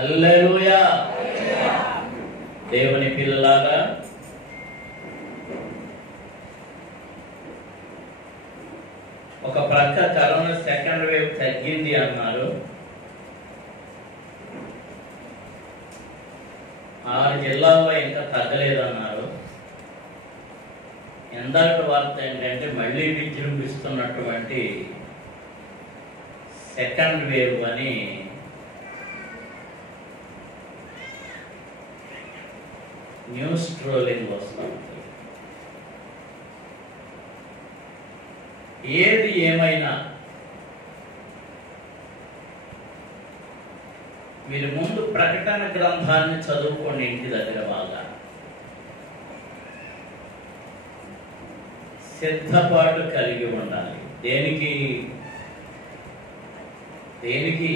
హల్లెలూయా. దేవుని పిల్లలారా, ఒక ప్రక్క కరోనా సెకండ్ వేవ్ తగ్గింది అన్నారు. 6 జిల్లాల్లో ఇంకా తగ్గలేదన్నారు. ఎందాక వార్త ఏంటంటే మళ్ళీ విజృంభిస్తున్నటువంటి సెకండ్ వేవ్ అని న్యూస్ ట్రోలింగ్ వస్తుంది. ఏది ఏమైనా మీరు ముందు ప్రకటన గ్రంథాన్ని చదువుకోండి ఇంటి దగ్గర. బాగా సిద్ధపాటు కలిగి ఉండాలి. దేనికి దేనికి?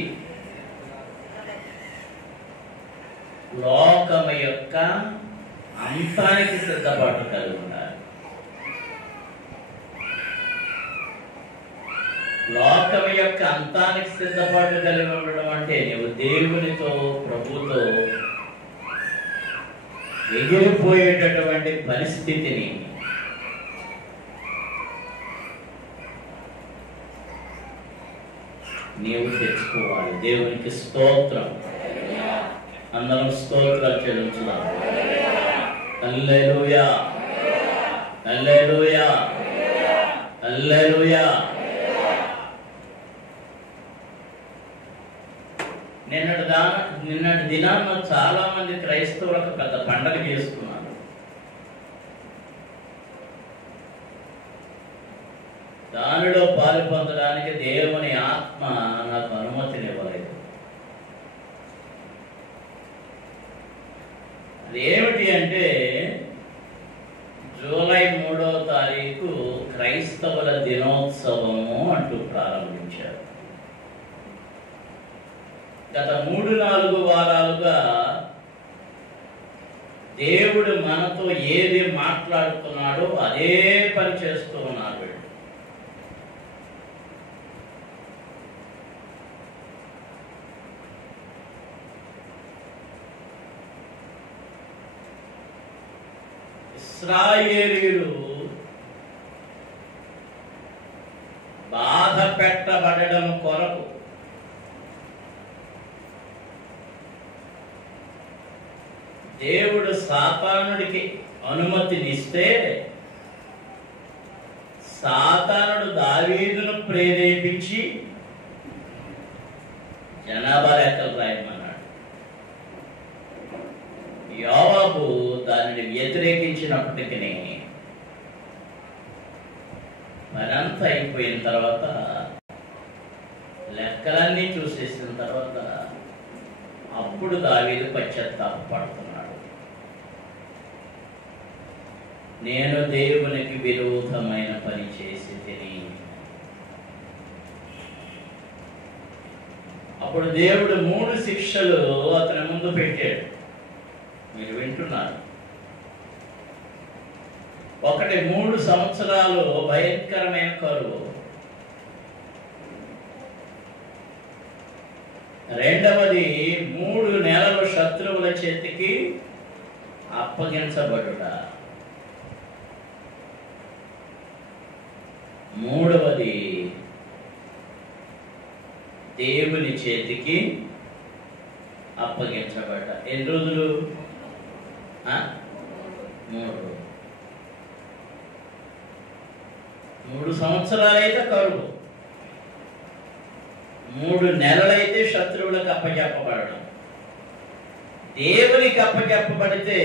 లోకము యొక్క అంతానికి సిద్ధపాటు కలిగి ఉండాలి. లోకం యొక్క అంతానికి సిద్ధపాటు కలిగి ఉండడం అంటే నీవు దేవునితో, ప్రభుతో ఎగిరిపోయేటటువంటి పరిస్థితిని నీవు తెచ్చుకోవాలి. దేవునికి స్తోత్రం. అందరం స్తోత్రాలు చెల్లించుదాం. హల్లెలూయా, హల్లెలూయా, హల్లెలూయా. నిన్నటి దినాన్న చాలా మంది క్రైస్తవులకు పెద్ద పండగ చేసుకున్నారు. దానిలో పాలు పొందడానికి దేవుని ఆత్మ నాకు అనుమతినివ్వలేదు. అదేమిటి అంటే జూలై 3వ తారీఖు క్రైస్తవుల దినోత్సవము అంటూ ప్రారంభించారు. గత 3-4 వారాలుగా దేవుడు మనతో ఏది మాట్లాడుతున్నాడో అదే పని చేస్తూ ఉన్నారు వీళ్ళు. ఇశ్రాయేలీయులు బాధ పెట్టబడడం కొరకు దేవుడు సాతానుడికి అనుమతినిస్తే సాతానుడు దావీదును ప్రేరేపించి జనాభా లెక్కలు రాయమన్నాడు. యోవాబు దానిని వ్యతిరేకించినప్పటికీ మరంతా అయిపోయిన తర్వాత, లెక్కలన్నీ చూసేసిన తర్వాత అప్పుడు దావీదు పశ్చాత్తాపడుతున్నాడు. నేను దేవునికి విరోధమైన పని చేసి తిని. అప్పుడు దేవుడు 3 శిక్షలు అతని ముందు పెట్టాడు. మీరు వింటున్నారు. ఒకటి 3 సంవత్సరాలు భయంకరమైన కరువు. రెండవది 3 నెలలు శత్రువుల చేతికి అప్పగించబడుట. మూడవది దేవుని చేతికి అప్పగించబడ్డ. ఎన్ని రోజులు? 3 సంవత్సరాలైతే కరువు, 3 నెలలైతే శత్రువులకు అప్పచెప్పబడడం. దేవునికి అప్పచెప్పబడితే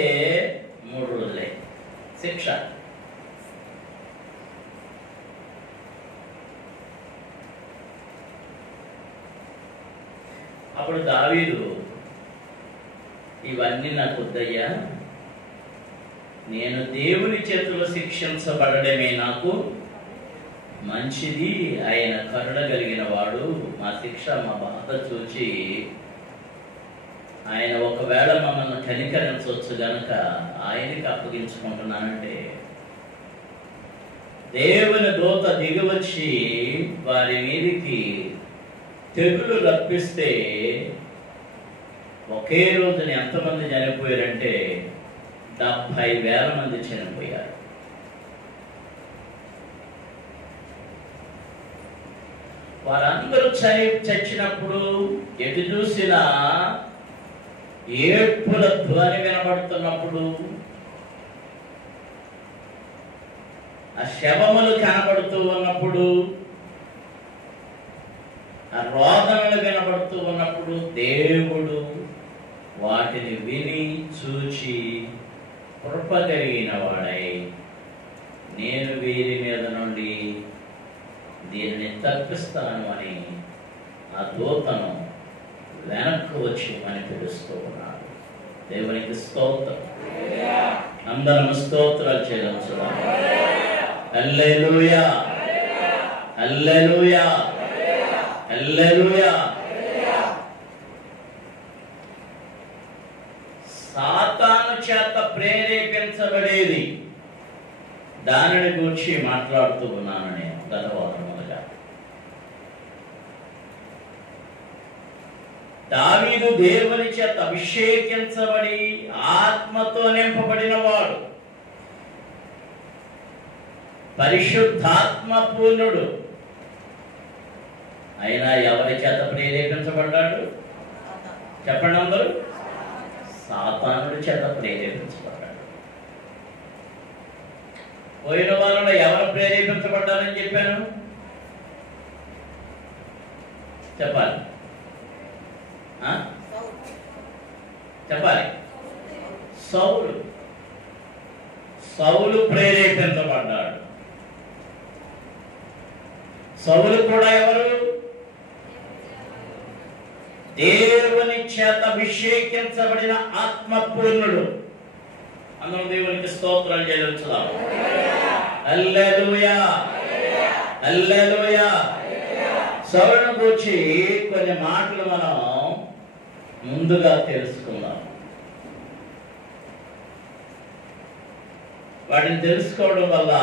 3 రోజులే శిక్ష. అప్పుడు దావీదు, ఇవన్నీ నాకు వద్దయ్యా, నేను దేవుని చేతుల్లో శిక్షించబడమే నాకు మంచిది. ఆయన కరుణ కలిగిన వాడు. మా శిక్ష, మా బాధ చూచి ఆయన ఒకవేళ మమ్మల్ని కనికరించవచ్చు గనక ఆయనకి అప్పగించుకుంటున్నానంటే, దేవుని దూత దిగివచ్చి వారి మీదికి తెగులు రప్పిస్తే ఒకే రోజున ఎంతమంది చనిపోయారంటే 70,000 మంది చనిపోయారు. వారందరూ చచ్చినప్పుడు ఎటు చూసినా ఏడ్పుల ధ్వని వినబడుతున్నప్పుడు, ఆ శవములు కనబడుతూ ఉన్నప్పుడు, ఆ రోదనలు వినబడుతూ ఉన్నప్పుడు దేవుడు వాటిని విని చూచి కృప కలిగిన వాడై, నేను వీరి మీద నుండి దీనిని తప్పిస్తాను అని ఆ దూతను వెనక్కు వచ్చి అని పిలుస్తూ ఉన్నాడు. దేవునికి స్తోత్రం. అందరం స్తోత్రాలు చేయడం చూడాలి. హల్లెలూయా, హల్లెలూయా, హల్లెలూయా. సాతాను చేత ప్రేరేపించబడేది, దానిని గురించి మాట్లాడుతూ ఉన్నాను నేను గత వారములుగా. దావీదు దేవుని చేత అభిషేకించబడి ఆత్మతో నింపబడిన వాడు, పరిశుద్ధాత్మ పూర్ణుడు. అయినా ఎవరి చేత ప్రేరేపించబడ్డాడు చెప్పండి అందరూ? సాతానుడి చేత ప్రేరేపించబడ్డాడు. పోయిన వారంలో ఎవరు ప్రేరేపించబడ్డారని చెప్పాను? చెప్పాలి, చెప్పాలి. సౌలు ప్రేరేపించబడ్డాడు. సౌలు కూడా ఎవరు? దేవుని చేత అభిషేకించబడిన ఆత్మపూర్ణుడు. అందరం దేవునికి స్తోత్రాలు చెల్లించుదాం. హల్లెలూయా, హల్లెలూయా. సౌలును గురించి కొన్ని మాటలు మనం ముందుగా తెలుసుకుందాం. వాటిని తెలుసుకోవడం వల్ల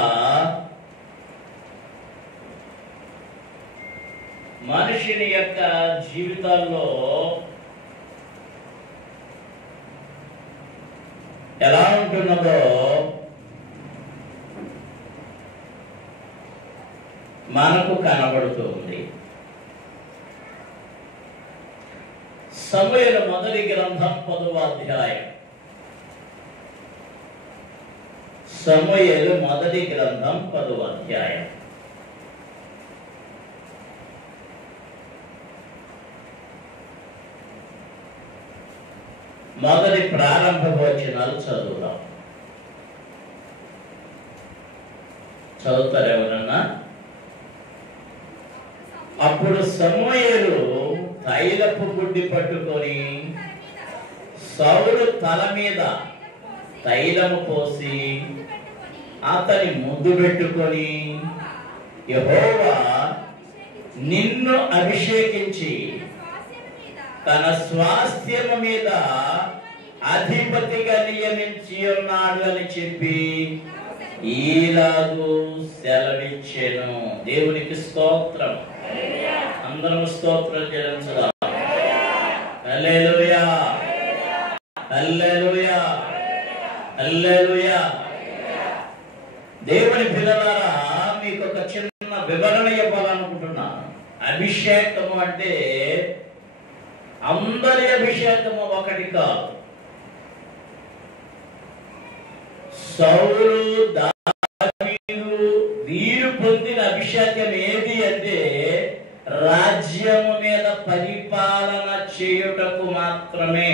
మనిషిని యొక్క జీవితాల్లో ఎలా ఉంటున్నదో మనకు కనబడుతుంది. సమూయేలు మొదటి గ్రంథం 10వ అధ్యాయం. సమూయేలు మొదటి గ్రంథం 10వ అధ్యాయం. మొదటి ప్రారంభ వచనాలు చదువుదాం. చదువుతారు ఎవరన్నా? అప్పుడు సమూయేలు తైలపు గుడ్డి పట్టుకొని సౌలు తల మీద తైలము పోసి అతని ముద్దు పెట్టుకొని, యెహోవా నిన్ను అభిషేకించి తన స్వాస్థ్యము మీద అధిపతిగా నియమించి ఉన్నాడు అని చెప్పి ఈలాగు సెలవిచ్చెను. దేవునికి స్తోత్రం. అందరం స్తోత్రం చెల్లించుదాం. హల్లెలూయా, హల్లెలూయా, హల్లెలూయా. దేవుని పిల్లలారా, మీకు ఒక చిన్న వివరణ ఇవ్వాలనుకుంటున్నాను. అభిషేకము అంటే అందరి అభిషేకము ఒకటి కాదు. సౌలు, దావీదు వీరు పొందిన అభిషేకం ఏది అంటే రాజ్యము మీద పరిపాలన చేయుటకు మాత్రమే.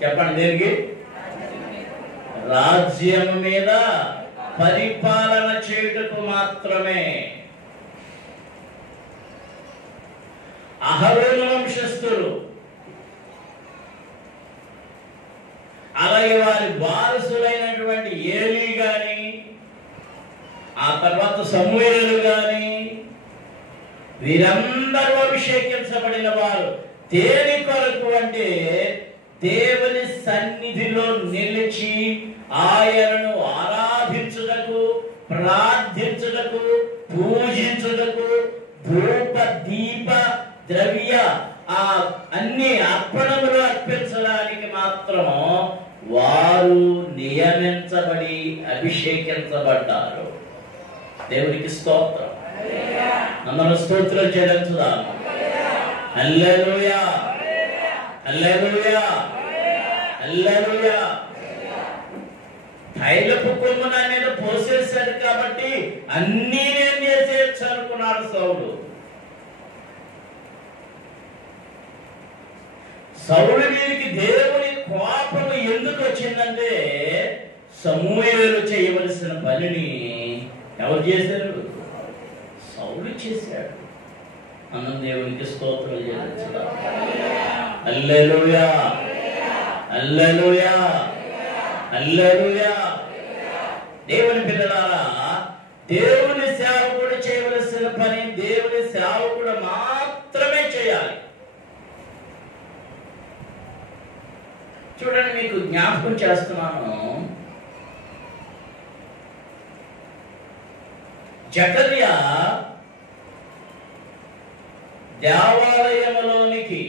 చెప్పండి, దేనికి? రాజ్యము మీద పరిపాలన చేయుటకు మాత్రమే. అహరోను వంశస్థులు, అలాగే వారి వారసులైనటువంటి ఏలీ గాని, ఆ తర్వాత సమూయేలు గాని, వీరందరూ అభిషేకించబడిన వారు. దేని కొరకు అంటే దేవుని సన్నిధిలో నిలిచి ఆయనను ఆరాధించుటకు, ప్రార్థించుటకు, పూజించుటకు, ధూప దీప ద్రవ్య అన్ని అర్పణములు మాత్రం వారు నియమించబడి అభిషేకించబడ్డారు. దేవునికి స్తోత్రం. అందరూ స్తోత్రం చెల్లించుదాము. హల్లెలూయా, హల్లెలూయా, హల్లెలూయా. తైలపు కొమ్ము నా మీద పోసేశాడు కాబట్టి అన్నీ నేను చేసేయచ్చు అనుకున్నాడు సౌలు. సౌలు మీదకి దేవుని కోపం ఎందుకు వచ్చిందంటే సమూయేలు చేయవలసిన పనిని ఎవరు చేశారు? సౌలు చేశాడు. మనం దేవునికి స్తోత్రం చెల్లించుదాం. హల్లెలూయా, హల్లెలూయా, హల్లెలూయా. దేవుని పిల్లలారా, దేవుని సేవకుడు చేయవలసిన పని దేవుని సేవకుడు మాత్రమే చేయాలి. చూడండి, మీకు జ్ఞాపకం చేస్తున్నాను. జకర్యా దేవాలయంలోనికి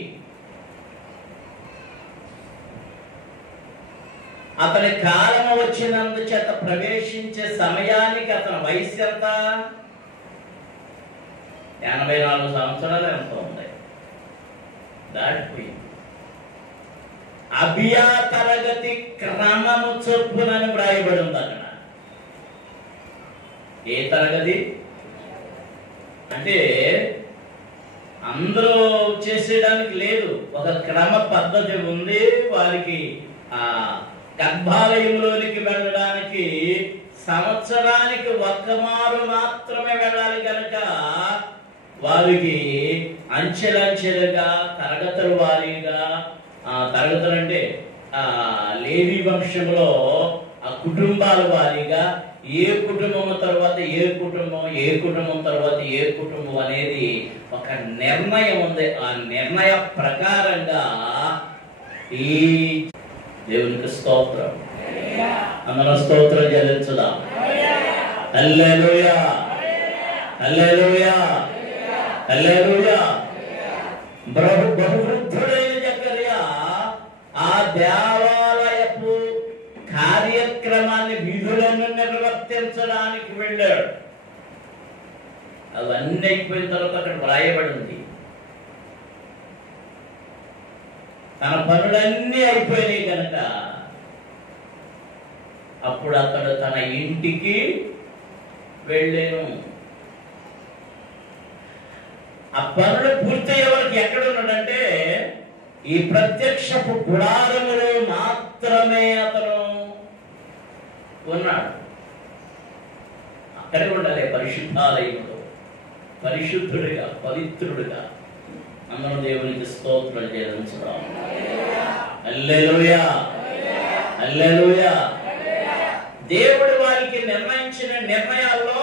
అతని కాలం వచ్చినందుచేత ప్రవేశించే సమయానికి అతని వయసు ఎంత? 84 సంవత్సరాలు ఎంత ఉంది, దాటిపోయింది. అబియా తరగతి క్రమము చొప్పునని వ్రాయబడి ఉంది అక్కడ. ఏ తరగతి అంటే అందరూ చేసేయడానికి లేదు, ఒక క్రమ పద్ధతి ఉంది. వారికి ఆ గర్భాలయంలోనికి వెళ్ళడానికి సంవత్సరానికి ఒక్కమారు మాత్రమే వెళ్ళాలి కనుక వారికి అంచెలంచెలుగా తరగతుల వారీగా, తరగతులు అంటే లేవి వంశంలో ఆ కుటుంబాల వారీగా ఏ కుటుంబం తర్వాత ఏ కుటుంబం, ఏ కుటుంబం తర్వాత ఏ కుటుంబం అనేది ఒక నిర్ణయం ఉంది. ఆ నిర్ణయ ప్రకారంగా ఈ దేవునికి స్తోత్రం, అందరం స్తోత్రం చెల్లించుదాం. హల్లెలూయా, హల్లెలూయా, హల్లెలూయా. బహువృద్ధుడైన జకర్యా ఆ దేవాలయపు కార్యక్రమాన్ని, విధులను నిర్వర్తించడానికి వెళ్ళాడు. అవన్నీ అయిపోయిన తర్వాత అక్కడ వ్రాయబడింది, తన పనులన్నీ అయిపోయినాయి కనుక అప్పుడు అతడు తన ఇంటికి వెళ్ళాను. ఆ పనులు పూర్తయ్యే వరకు ఎక్కడ ఉన్నాడంటే ఈ ప్రత్యక్షపు గుడారములో మాత్రమే అతను ఉన్నాడు. అక్కడే ఉండాలి, పరిశుద్ధాలయంలో పరిశుద్ధుడిగా, పవిత్రుడిగా. అందరూ దేవునికి స్తోత్రం చెల్లించుదాం. హల్లెలూయా, హల్లెలూయా. దేవుడు వారికి నిర్ణయించిన నిర్ణయాల్లో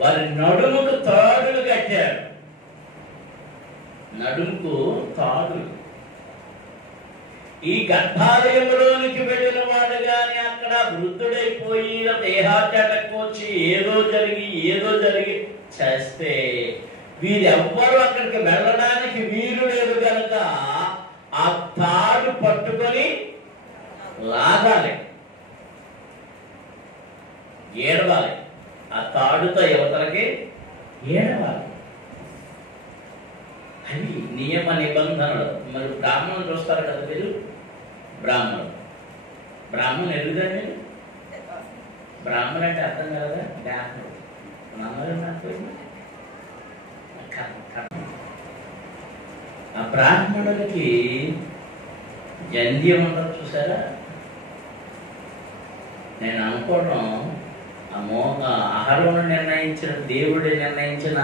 వారి నడుముకు తాడులు కట్టాడు. నడుముకు తాడు. ఈ గర్భాలయంలోనికి వెళ్ళిన వాడు గాని అక్కడ వృద్ధుడైపోయి దేహాటకు వచ్చి ఏదో జరిగి చేస్తే వీరెవ్వరూ అక్కడికి వెళ్ళడానికి వీలు లేదు కనుక ఆ తాడు పట్టుకొని లాగాలి, ఏడవాలి. ఆ తాడుతో యువతలకి ఏడవాలి. అవి నియమ నిబంధనలు. మరి బ్రాహ్మణులు చూస్తారు కదా మీరు, బ్రాహ్మణులు ఎదుగుదా మీరు? బ్రాహ్మణులు అంటే అర్థం కదా, బ్రాహ్మణుడు. ఆ బ్రాహ్మణులకి జంధ్యం ఉండదు చూసారా? నేను అనుకోవడం అహరోను నిర్ణయించిన, దేవుడు నిర్ణయించిన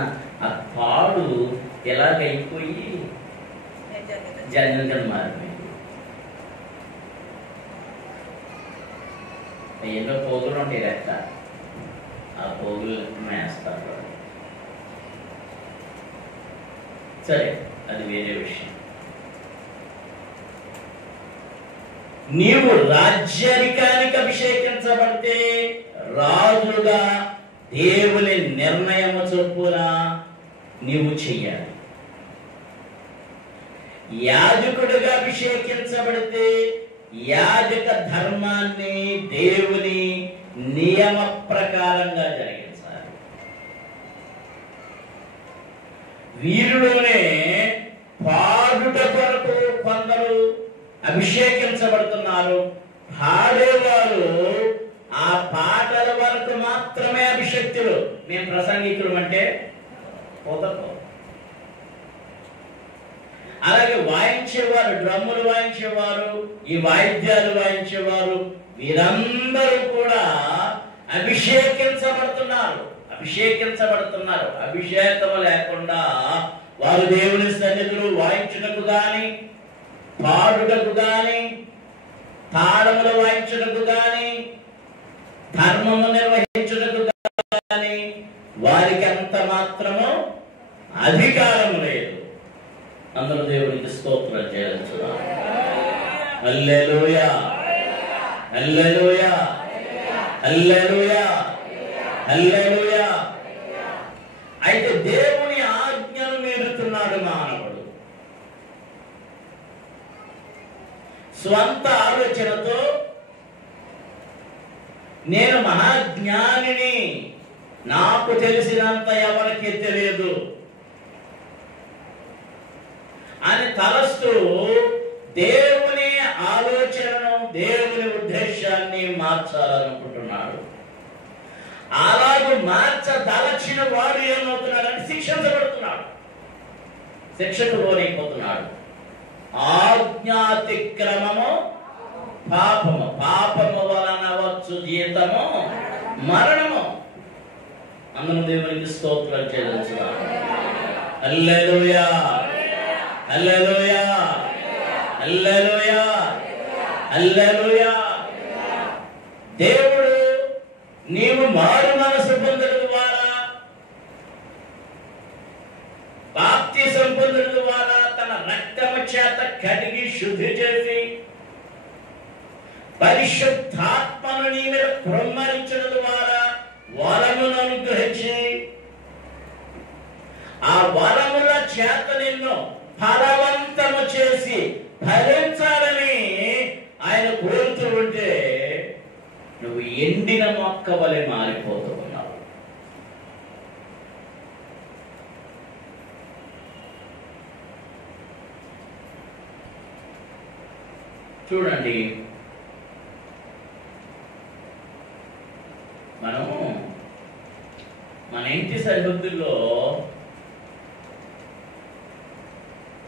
ఆ తాడు ఎలాగైపోయి జంధ్యం మారిపోయింది. ఎన్నో పోగులు ఉంటాయి లెక్క, ఆ పోగులు వేస్తారు. సరే, అది వేరే విషయం. నీవు రాజ్యాధికారికి అభిషేకించబడితే రాజుగా దేవుని నిర్ణయము చొప్పున నీవు చెయ్యాలి. యాజకుడిగా అభిషేకించబడితే యాజక ధర్మాన్ని దేవుని నియమ ప్రకారంగా జరిగించాలి. వీరిలోనే పాడుట కొరకు కొందరు అభిషేకించబడుతున్నారు. పాడేవారు ఆ పాటల వరకు మాత్రమే అభిషక్తులు. మేము ప్రసంగికులు అంటే పోతకు. అలాగే వాయించేవారు, డ్రమ్ములు వాయించేవారు, ఈ వాయిద్యాలు వాయించేవారు, వీరందరూ కూడా అభిషేకించబడుతున్నారు. అభిషేకము లేకుండా వారు దేవుని సన్నిధిలో వాయించుటకు గాని, పాడుటకు గాని, తాళములు వాయించుటకు గాని, ధర్మము నిర్వహించుటకు గాని వారికి అంత మాత్రము అధికారము లేదు. అందరూ దేవునికి స్తోత్రం చేయవచ్చు. హల్లెలూయా, హల్లెలూయా, హల్లెలూయా, హల్లెలూయా. అయితే దేవుని ఆజ్ఞను మీరుతున్నాడు మానవుడు. స్వంత ఆలోచనతో నేను మహాజ్ఞానిని, నాకు తెలిసినంత ఎవరికి తెలియదు అని తలస్తూ దేవుని ఆలోచనను, దేవుని ఉద్దేశాన్ని మార్చాలనుకుంటున్నాడు. అలాగూ మార్చదలచిన వాడు ఏమవుతున్నాడంటే శిక్షించబడుతున్నాడు, శిక్షకు లోనైపోతున్నాడు. ఆజ్ఞాతిక్రమము పాపము, పాపము వలన వచ్చు జీతము మరణము. అందరూ దేవునికి స్తోత్రం చేయవచ్చు. హల్లెలూయా, హల్లెలూయా, హల్లెలూయా, హల్లెలూయా. దేవుడు నీవు మారు మనసు పొందడం ద్వారా, బాప్తిసం పొందడం ద్వారా, తన రక్తము చేత కడిగి శుద్ధి చేసి పరిశుద్ధాత్మను నీ మీద కుమ్మరించడం ద్వారా వరమును అనుగ్రహించి ఆ వరముల చేత నిన్ను ఫలవంతము చేసి ఫలించాలని ఆయన కోరుతూ ఉంటే నువ్వు ఎండిన మొక్క వలె మారిపోతూ ఉన్నావు. చూడండి, మనము మన ఇంటి సరిహద్దుల్లో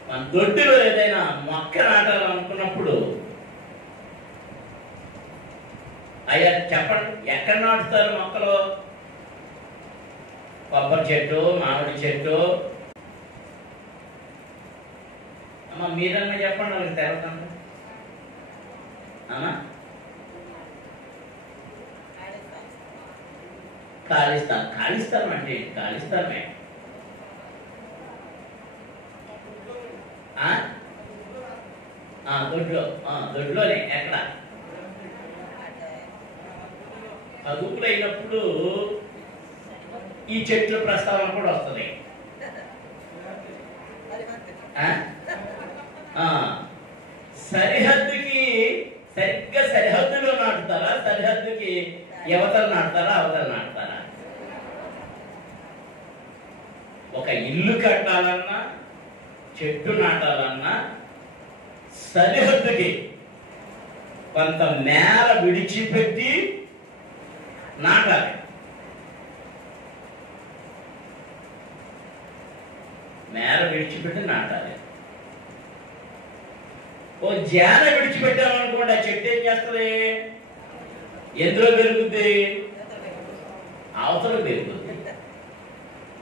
మన దొడ్డిలో ఏదైనా మొక్క నాటాలనుకున్నప్పుడు అయ్యా చెప్పండి, ఎక్కడ నాటుతారు మొక్కలు? కొబ్బరి చెట్టు, మామిడి చెట్టు, అమ్మ మీరన్నా చెప్పండి, వాళ్ళకి తెలకండి అమ్మా. కాళిస్తాం అంటే కాళిస్తామే. దొడ్లోనే ఎక్కడ చదువుకులు అయినప్పుడు ఈ చెట్ల ప్రస్తావన కూడా వస్తుంది. సరిహద్దుకి సరిగ్గా సరిహద్దులో నాటుతారా, సరిహద్దుకి యువతల నాటుతారా, అవతల నాటుతారా? ఒక ఇల్లు కట్టాలన్నా, చెట్టు నాటాలన్నా సరిహద్దుకి కొంత మేర విడిచిపెట్టి నాటాలి. మేర విడిచిపెట్టి నాటాలి. ఓ జాన విడిచిపెట్టామనుకోండి, ఆ చెట్టు ఏం చేస్తుంది? ఎందులో పెరుగుద్ది? అవతల పెరుగుద్ది.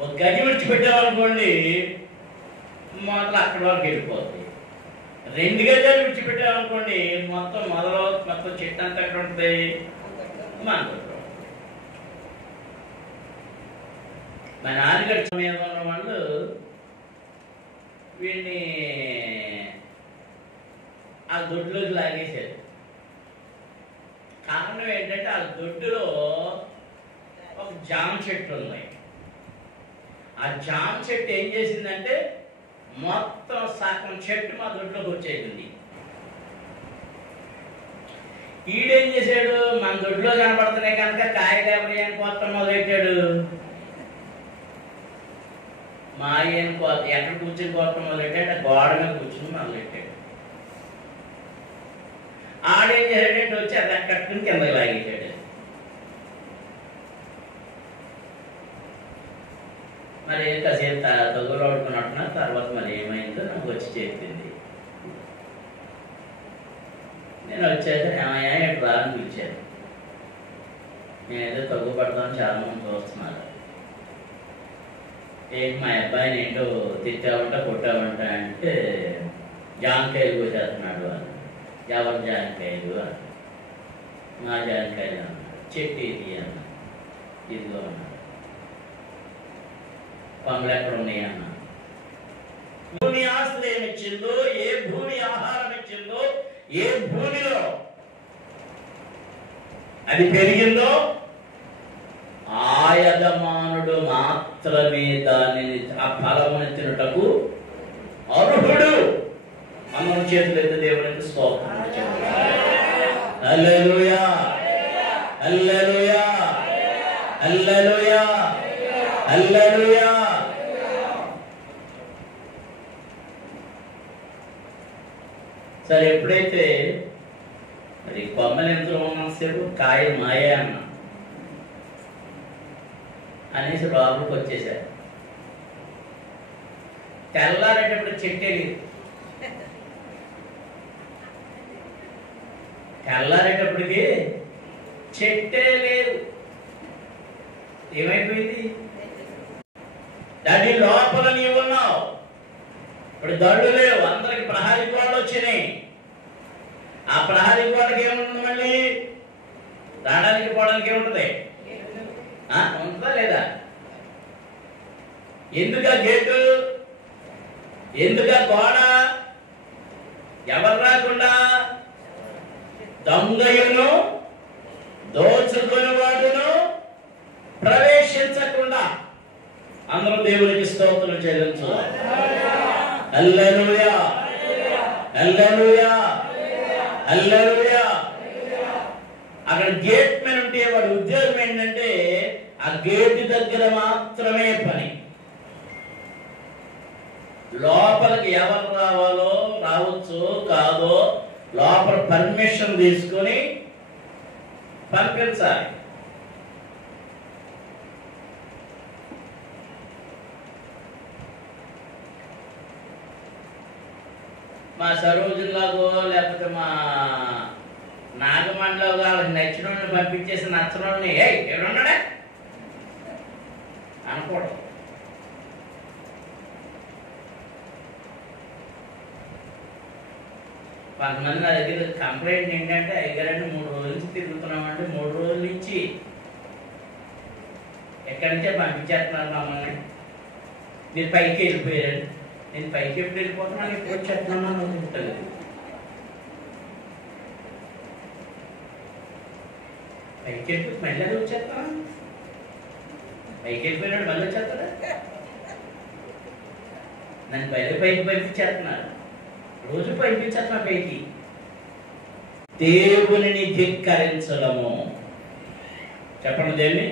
ఒక గది విడిచిపెట్టామనుకోండి, మొదలు అక్కడ వరకు వెళ్ళిపోతుంది. 2 గజాలు విడిచిపెట్టామనుకోండి, మొత్తం చెట్టు అంతా ఎక్కడ ఉంటుంది? మన నాన్నగారి సమయం ఉన్న వాళ్ళు వీడిని ఆ దొడ్లోకి లాగేశారు. కారణం ఏంటంటే ఆ దొడ్డులో ఒక జామ చెట్టు ఉన్నాయి. ఆ జామ చెట్టు ఏం చేసిందంటే మొత్తం సగం చెట్టు మా దొడ్లోకి వచ్చేసింది. ఈడేం చేశాడు, మన దొడ్లో కనపడుతున్నాయి కనుక కాయలు ఎవరి అని కోత మొదలెట్టాడు. మా ఆయన కోత ఎక్కడ కూర్చొని కోత మొదలెట్టాడు, గోడ మీద కూర్చొని మొదలెట్టాడు. ఆడేం చేశాడంటే వచ్చి అది కట్టుకుని కిందకి లాగేశాడు. మరి కాసేపు తగులు ఆడుకున్నట్టున్నా తర్వాత మరి ఏమైందో నాకు వచ్చి చెప్పింది. నేను వచ్చాక ఏమయ్యా ఎటు రా అని పిలిచాను. నేనేదో తగ్గు పడతాను చాలా మంది చూస్తున్నారు. ఏంటి మా అబ్బాయిని ఏంటో తిట్టావంట కొట్టావంట అంటే జాంకాయలు కోసేస్తున్నాడు అని. ఎవరి జాంకాయలు అని. మా జాంకాయలు అన్నాడు. చెట్టు ఇది అన్న. ఇదిగో అన్నాడు. పనులు ఎక్కడ ఉన్నాయి అన్న. భూమి ఆస్తులు ఏమిచ్చిందో, ఏ భూమి ఆహారం ఇచ్చిందో, ఏ భూమిలో అది పెరిగిందో ఆ యజమానుడు మాత్రమే దానిని ఆ ఫలమును తినుటకు అర్హుడు. మనం చేతులు ఎత్తి దేవునికి స్తోత్రం. హల్లెలూయా, హల్లెలూయా, హల్లెలూయా, హల్లెలూయా. సరే, ఎప్పుడైతే మరి కొమ్మలు ఎంత ఉన్నసేపు కాయలు మాయే అన్నా అనేసి లోపలికి వచ్చేసారు. తెల్లారేటప్పుడు చెట్టే లేదు. తెల్లారేటప్పటికి చెట్టే లేదు. ఏమైపోయింది? దాని లోపల నీవు ఉన్నావు. ఇప్పుడు దళ్ళు లేవు, అందరికి ప్రహారీ గోడలు వచ్చినాయి. ఆ ప్రహారీ గోడకి ఏముంటుంది? మళ్ళీ రావడానికి పోవడానికి ఏముంటుంది? ఉంటుందా లేదా? ఎందుక గేటు, ఎందుక గోడ? ఎవరు రాకుండా? దొంగయును దోచుకుని వాడును ప్రవేశించకుండా. అందరూ దేవునికి స్తోత్రం చెల్లించు. హల్లెలూయా, హల్లెలూయా, హల్లెలూయా. అక్కడ గేట్ మీద ఉంటే వాడి ఉద్యోగం ఏంటంటే ఆ గేట్ దగ్గర మాత్రమే పని. లోపలికి ఎవరు రావాలో రావచ్చు కాదో లోపల పర్మిషన్ తీసుకొని పంపించాలి. మా సరోజులాగో లేకపోతే మా నాగమండలో వాళ్ళకి నచ్చిన వాళ్ళని పంపించేసి నచ్చిన వాళ్ళని ఏడున్నాడే అనుకోవడం. కొంతమంది నా దగ్గర కంప్లైంట్ ఏంటంటే, అయ్యగారంటే 3 రోజుల నుంచి తిరుగుతున్నామంటే 3 రోజుల నుంచి ఎక్కడి నుంచే పంపించేస్తున్నారు మమ్మల్ని. మీరు పైకి వెళ్ళిపోయారండి. నేను పైకి ఎప్పుడు వెళ్ళిపోతున్నాను, ఎప్పుడు వచ్చేస్తున్నాను అనుకుంటుంది. పైకి వెళ్ళిపోయి మళ్ళీ అది వచ్చేస్తాను. పైకి వెళ్ళిపోయినాడు మళ్ళీ వచ్చేస్తాడా? నన్ను పైకి పంపించేస్తున్నారు. రోజు పంపించేస్తున్నా పైకి. దేవునిని ధిక్కరించడము. చెప్పండి, దేన్ని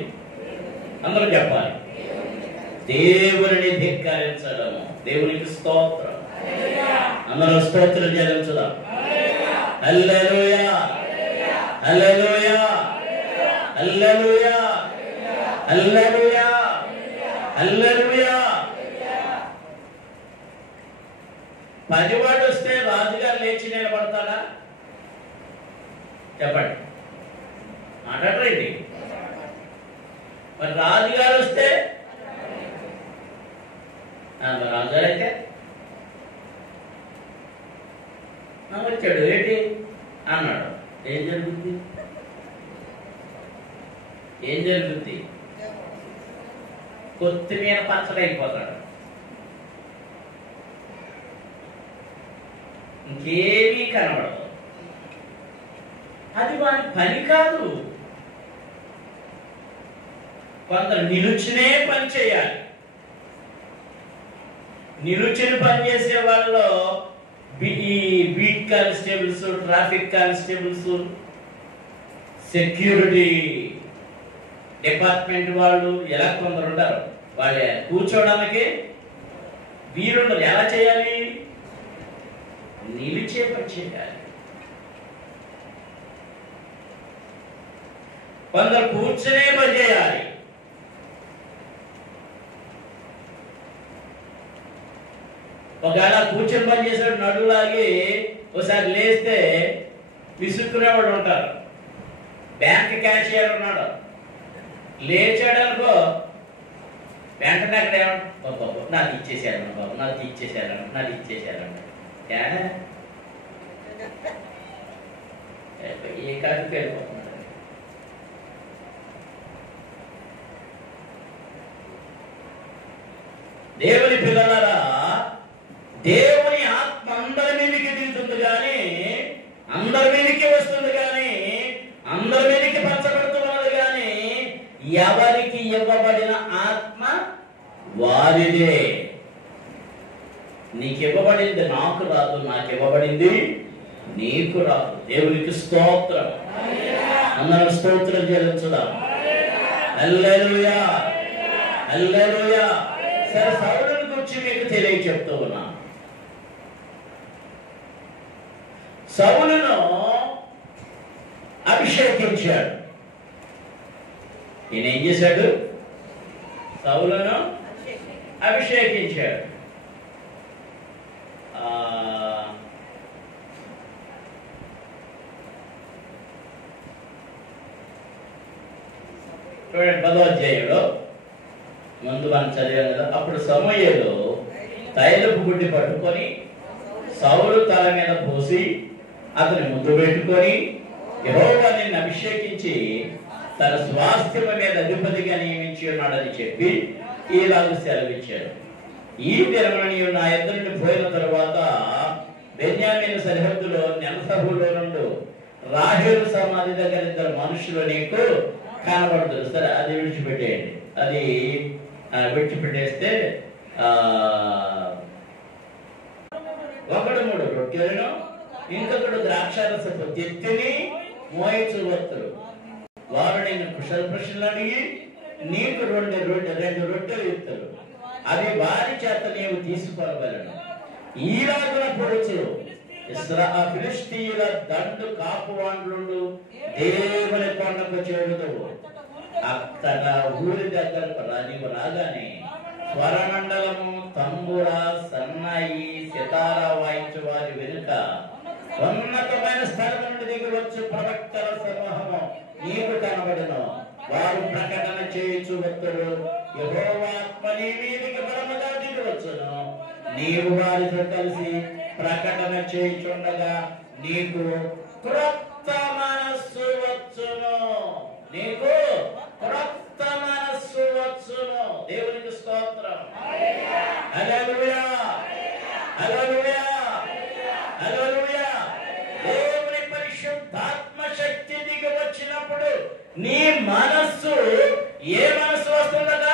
అందరూ చెప్పాలి. దేవునిని ధిక్కరించడము. దేవునికి స్తోత్రం. అందరూ స్తోత్రం చెల్లించుదాం. హల్లెలూయా, హల్లెలూయా, హల్లెలూయా, హల్లెలూయా, హల్లెలూయా. 10 వాడు వస్తే రాజుగారు లేచి నిలబడతాడా? చెప్పండి, మాట్లాడరేంటి? మరి రాజుగారు వస్తే రాజుగారు అయితే వచ్చాడు ఏంటి అన్నాడు. ఏం జరుగుద్ది? ఏం జరుగుద్ది? కొత్తిమీర పచ్చడి అయిపోతాడు. ఇంకేమీ కనబడదు. అది వారి పని కాదు. కొందరు నిలుచునే పని చేయాలి. నిలుచుని పనిచేసే వాళ్ళలో ఈ beat constables, traffic constables, security department వాళ్ళు ఎలా కొందరు ఉంటారు. వాళ్ళే కూర్చోవడానికి వీరుండరు. ఎలా చేయాలి? నిలిచే పని చేయాలి. కొందరు కూర్చునే పని చేయాలి. ఒకవేళ కూర్చొని పని చేసాడు నడులాగి ఒకసారి లేస్తే విసుక్కునేవాడు ఉంటారు. బ్యాంక్ క్యాషియర్ ఉన్నాడు, లేచాడనుకో వెంటనే అక్కడ ఏమంటారు, నాది ఇచ్చేసారన్న బాబు, నాది ఇచ్చేసారన్న ఏ కాడికి వెళ్ళిపోతున్నాడు. దేవుని పిల్లలారా, దేవుని ఆత్మ అందరి మీదకి దిగుతుంది కానీ, అందరి మీదకి వస్తుంది కానీ, అందరి మీదకి పంచబడుతున్నది కానీ, ఎవరికి ఇవ్వబడిన ఆత్మ వారిదే. నీకు ఇవ్వబడింది నాకు రాదు, నాకు ఇవ్వబడింది నీకు రాదు. దేవునికి స్తోత్రం. అందరం స్తోత్రం చెల్లించుదాం. హల్లెలూయా, హల్లెలూయా. సరే, సౌలుని గురించి మీకు తెలియ చెప్తూ ఉన్నా. సౌలును అభిషేకించాడు. ఈయన ఏం చేశాడు? సౌలును అభిషేకించాడు. చూడండి, 10వ అధ్యాయంలో ముందు మనం చదివాం కదా. అప్పుడు సమూయేలు తైలపు గుడ్డి పట్టుకొని సౌలు తల మీద పోసి అతని ముద్దు పెట్టుకొని, యెహోవా నిన్ను అభిషేకించి తన స్వాస్థ్యము మీద అధిపతిగా నియమించి ఉన్నాడని చెప్పి ఈలాగు సెలవిచ్చాడు. ఈ దినమున నీవు నా యొద్ద నుండి పోయిన తరువాత బెన్యామీను సరిహద్దులో నెలసహులో నుండి రాహేలు సమాధి దగ్గర 2 మనుషులు నీకు కనబడుతుంది. సరే, అది విడిచిపెట్టేయండి. అది విడిచిపెట్టేస్తే ఒకడు 3 రొట్టెలను, ఇంకొకడు ద్రాక్షారసపు తెత్తిని మోయచు వత్తులు. వారు నేను కుశల ప్రశ్నలు అడిగి నీకు 2 రొట్టెలు ఇస్తారు. అవి వారి చేత నీవు తీసుకొనగలను. ఈలాగున పొడుచు ఫిలిష్తీయుల దండు కాపువాండ్రుండు దేవుని కొండకు చేరుతావు. అక్కడ ఊరి దగ్గరకు నీవు రాగానే స్వరమండలము, తంబుర, సన్నాయి, సితార వాయించు వారి వెనుక ఉన్నతమైన స్థలం నుండి దిగి వచ్చు ప్రవక్తల సమూహము నీకు కనబడను. వారు ప్రకటన చేయుచు వత్తుడు, యెహోవా ఆత్మ నీ మీదికి బలముగా దిగి వచ్చును. నీవు వారితో కలిసి ప్రకటన చేయుచుండగా నీకు క్రొత్త మనస్సు వచ్చును. నీకు క్రొత్త మనస్సు వచ్చును. దేవునికి స్తోత్రం. హల్లెలూయా, హల్లెలూయా, హల్లెలూయా. దేవుని పరిశుద్ధాత్మ శక్తి దిగి వచ్చినప్పుడు నీ మనస్సు ఏ మనస్సు వస్తుందట?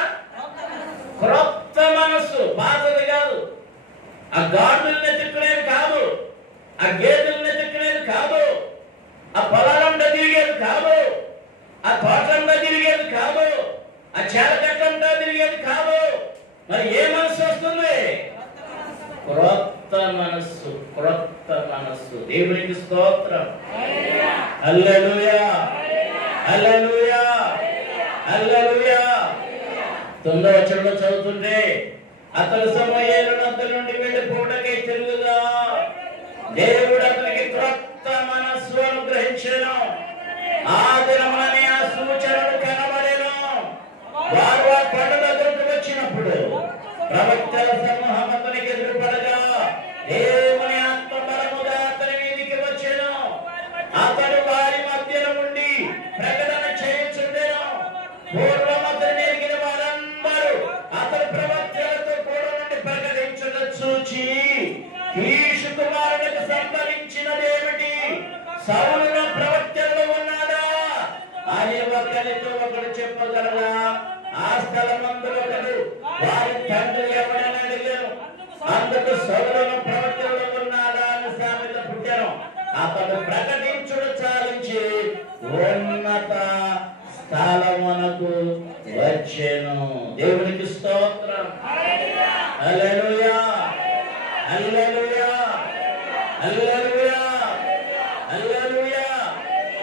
క్రొత్త మనస్సు. పాతది కాదు. ఆ గాడుల్ని ఎత్తుకునేది కాదు, ఆ గేదెల్ని ఎత్తుకునేది కాదు, ఆ పొలాలంట తిరిగేది కాదు, ఆ తోటంట తిరిగేది కాదు, ఆ చేలకట్టంట తిరిగేది కాదు. మరి ఏ మనస్సు వస్తుంది? క్రొత్త మనస్సు, క్రొత్త మనస్సు. దేవునికి స్తోత్రం. హల్లెలూయా, హల్లెలూయా, హల్లెలూయా. 9వ వచనంలో చదువుతుంటే, అతడు సమూయేలు నద్ద నుండి వెళ్ళిపోవడకై తిరుగుగా దేవుడు అతనికి క్రొత్త మనస్సు అనుగ్రహించెను. ఆ దినముననే ఆ సూచనలు కనబడెను. వారు ఆ కొండ దగ్గరకు వచ్చినప్పుడు ప్రవక్తల సమూహం అతనికి ఎదురుపడగా దేవుని ఆత్మ బలముగా అతని మీదికి వచ్చెను. అతడు వారి మధ్యలో ఉండి ప్రకటన చేయుచుండెను. పూర్వం అతన్ని ఎరిగిన వారందరూ అతడు ప్రవక్తలతో కూడా నుండి ప్రకటించుట చూచి, కీషు కుమారునికి సంభవించినదేమిటి? సౌలు ప్రవక్తల్లో ఉన్నాడా అని ఒకరితో ఒకడు చెప్పగలరా? ఆ స్థలమందు ఒకడు వారి తండ్రి ఎవడని అడిగాను. అతడు ప్రకటించుడు చాలించి ఉన్నత స్థలమునకు వచ్చెను. దేవునికి స్తోత్రం. హల్లెలూయా, హల్లెలూయా, హల్లెలూయా, హల్లెలూయా.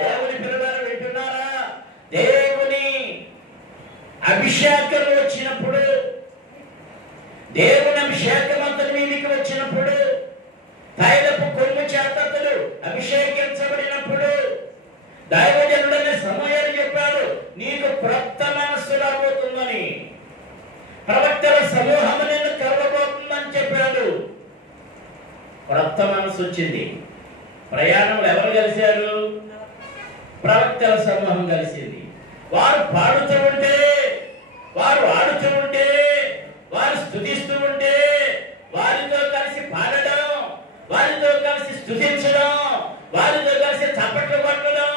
దేవుని పిల్లలు వింటున్నారా? దేవుని అభిషేకం వచ్చినప్పుడు, దేవుని అభిషేకం అతని మీదకి వచ్చినప్పుడు, తైలపు కొమ్ము చేతలు అభిషేకించబడినప్పుడు దైవజనుడైన సమూయేలు చెప్పాడు, నీకు క్రొత్త మనస్సు రాబోతుందని, ప్రవక్తల సమూహం నిన్ను కలవబోతుందని చెప్పాడు. క్రొత్త మనస్సు వచ్చింది. ప్రయాణంలో ఎవరు కలిశారు? ప్రవక్తల సమూహం కలిసింది. వారు పాడుతూ ఉంటే, వారు ఆడుతూ ఉంటే, వారు స్తుతిస్తూ ఉంటే, వారితో కలిసి పాడడం, వారితో కలిసి స్తుతించడం, వారితో కలిసి చప్పట్లు కొట్టడం,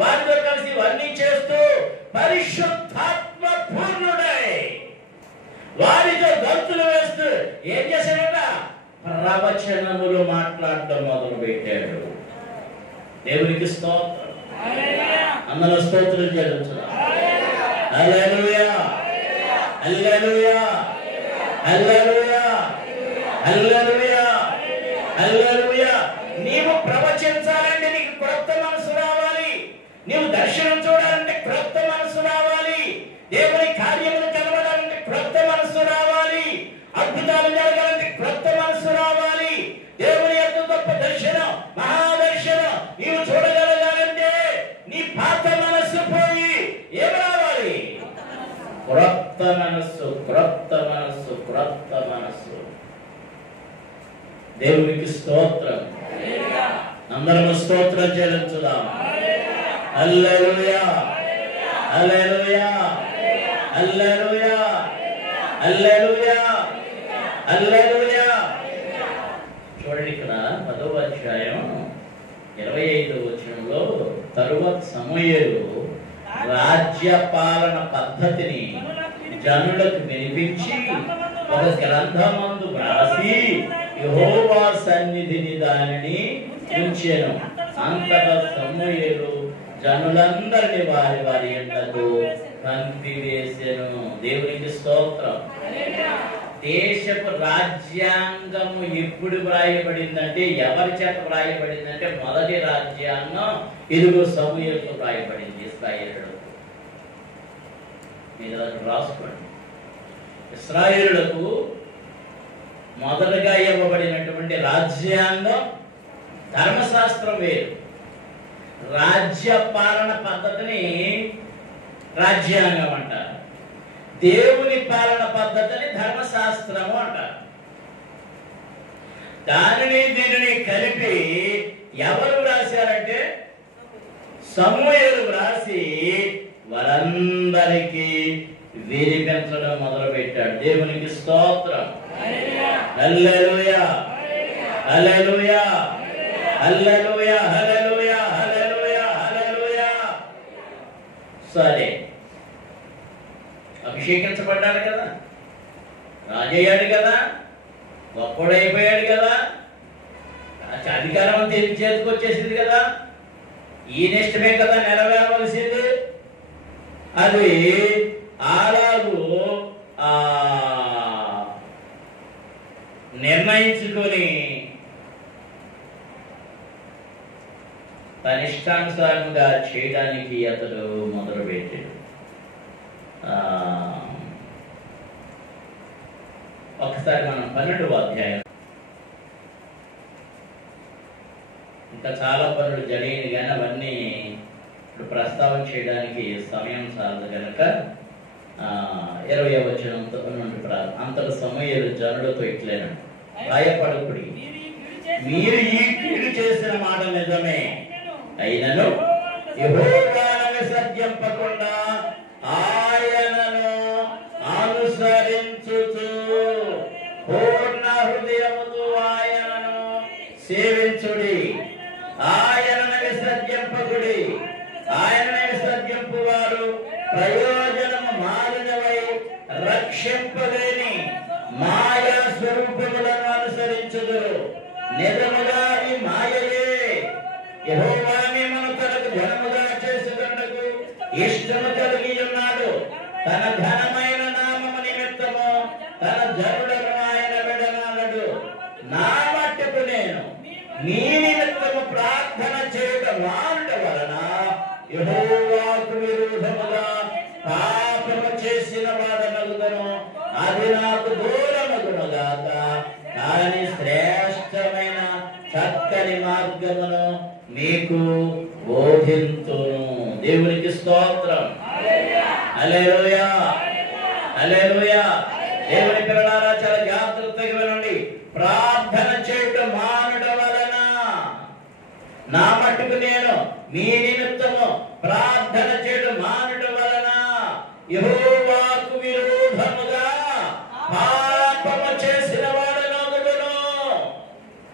వారితో కలిసి ఇవన్నీ చేస్తూ పరిశుద్ధాత్మ పూర్ణుడై వారితో గంతులు వేస్తూ ఏం చేశాడట? ప్రవచనములు మాట్లాడటం మొదలు పెట్టాడు. దేవునికి స్తోత్రం. అందరూ స్తోత్రం చెల్లించుదాం. హల్లెలూయా, హల్లెలూయా, హల్లెలూయా, హల్లెలూయా, హల్లెలూయా. నీవు ప్రవచించాలంటే నీకు క్రొత్త మనసు రావాలి. నీవు దర్శనం చూడాలంటే క్రొత్త మనసు రావాలి. దేవుని కార్యములు కనబడాలంటే క్రొత్త మనసు రావాలి. అద్భుతాలు జరగాలంటే క్రొత్త మనసు రావాలి. దేవుని యొక్క గొప్ప దర్శనం, మహాదర్శనం నీవు చూడగలగాలంటే నీ పాత మనస్సు పోయి ఏం రావాలి? క్రొత్త మనస్సు, క్రొత్త మనస్సు, క్రొత్త మనస్సు. దేవునికి స్తోత్రం. అందరము స్తోత్రం చెల్లించుదాం. హల్లెలూయా, హల్లెలూయా, హల్లెలూయా, హల్లెలూయా, హల్లెలూయా. చూడండి, ఇక్కడ 10వ అధ్యాయం 25వ వచనంలో తరువాత సమూయేలు రాజ్యపాలన పద్ధతిని జనులకు వినిపించి ఒక గ్రంథమందు వ్రాసి యెహోవా సన్నిధిని దానిని ఉంచెను. అంతటా సమూయేలు జనులందరినీ వారి వారి ఇండ్లకు పంపివేసెను. దేవునికి స్తోత్రం. దేశపు రాజ్యాంగము ఎప్పుడు వ్రాయబడిందంటే, ఎవరి చేత వ్రాయబడిందంటే, మొదటి రాజ్యాంగం ఇదిగో సమూయేలుతో వ్రాయబడింది. ఇశ్రాయేలులకు మీరు రాసుకోండి. ఇశ్రాయేలులకు మొదటగా ఇవ్వబడినటువంటి రాజ్యాంగం, ధర్మశాస్త్రం వేరు. రాజ్య పాలన పద్ధతిని రాజ్యాంగం అంటారు. దేవుని పాలన పద్ధతిని ధర్మశాస్త్రము అంటారు. దానిని దీనిని కలిపి ఎవరు రాశారంటే సమూయేలు రాసి వారందరికీ వినిపించడం మొదలు పెట్టాడు. దేవునికి స్తోత్రం. హల్లెలూయా, హల్లెలూయా, హల్లెలూయా, హల్లెలూయా, హల్లెలూయా, హల్లెలూయా. సరే, అభిషేకించబడ్డాడు కదా, రాజయ్యాడు కదా, గొప్పడైపోయాడు కదా, అధికారం అంతా చేతికి వచ్చేసింది కదా, ఈయనిష్టమే కదా నెరవేరవలసింది. అది అలాగూ నిర్ణయించుకొని తన ఇష్టానుసారంగా చేయడానికి అతడు మొదలుపెట్టాడు. ఒకసారి మనం 12వ అధ్యాయం, ఇంకా చాలా పనులు జరిగింది కానీ అవన్నీ ఇప్పుడు ప్రస్తావన చేయడానికి సమయం చాలదు కనుక 20వ వచనంతో నుండి అంతటి సమూయేలు జనులతో ఇట్లేనండి, భయపడకుడి, మీరు ఈ కీడు చేసిన మాట నిజమే, అయినను యెహోవాను విసర్జింపకుండా ఆయనను అనుసరించుచు పూర్ణ హృదయముతో ఆయనను సేవించుడి. ఆయనను విసర్జింపకుడి. ఆయనను విసర్జింపు వారు ప్రయోజనము మారినవై రక్షింపలేని మాయా స్వరూపములను అనుసరించుదురు. నిజముగా ఈ మాయయే యెహోవా మిమ్మను తనకు జనముగా చేసుకొనుటకు ఇష్టము కలిగి ఉన్నాడు. తన ఘనమైన నామము నిమిత్తము తన జనులను ఆయన విడనాడడు. నా మట్టుకు నేను మీ నిమిత్తము ప్రార్థన చేయుట మానుట వలన యెహోవాకు విరోధముగా పాపము చేసిన వాడనగుదను. అది నాకు దూరమగునుగాక. కానీ శ్రేష్టమైన చక్కని మార్గమును మీకు బోధింతును. దేవునికి స్తోత్రం. హల్లెలూయా, హల్లెలూయా. దేవుని పిల్లలారా, చాలా జాగ్రత్తగా వినండి. ప్రార్థన చేయుట మానుట వలన, నా మట్టుకు నేను మీ నిమిత్తము ప్రార్థన చేయుట మానుట వలన యెహోవాకు విరోధముగా పాపము చేసిన వాడనగుదును.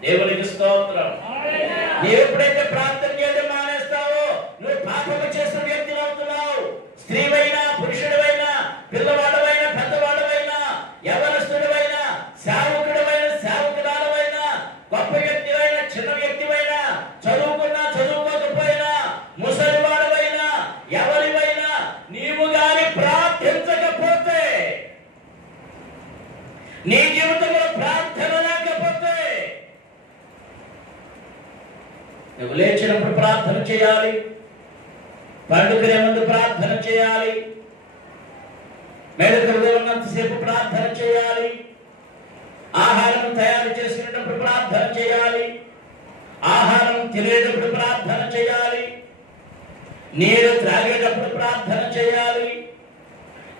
దేవునికి స్తోత్రం. నీవు ఎప్పుడైతే ప్రార్థన చేయడం మానేస్తావో నువ్వు పాపము చేసిన వ్యక్తిని అవుతున్నావు. స్త్రీవైనా, పురుషుడివైనా, పిల్లవాడవైనా, పెద్దవాడవైనా, యవనస్తుడివైనా, సేవకుడివైనా, సేవకురాలవైనా, గొప్ప వ్యక్తివైనా, చిన్న వ్యక్తివైనా, చదువుకున్నా చదువుకోకపోయినా, ముసలివాడవైనా, ఎవరివైనా, నీవు గాని ప్రార్థించకపోతే, నీ జీవితంలో ప్రార్థన లేకపోతే, నువ్వు లేచినప్పుడు ప్రార్థన చేయాలి, పండుగనే ముందు ప్రార్థన చేయాలి, మెడకలు ఉన్నంతసేపు ప్రార్థన చేయాలి, ఆహారం తయారు చేసుకునేటప్పుడు ప్రార్థన చేయాలి, ఆహారం తినేటప్పుడు ప్రార్థన చేయాలి, నీరు త్రాగేటప్పుడు ప్రార్థన చేయాలి,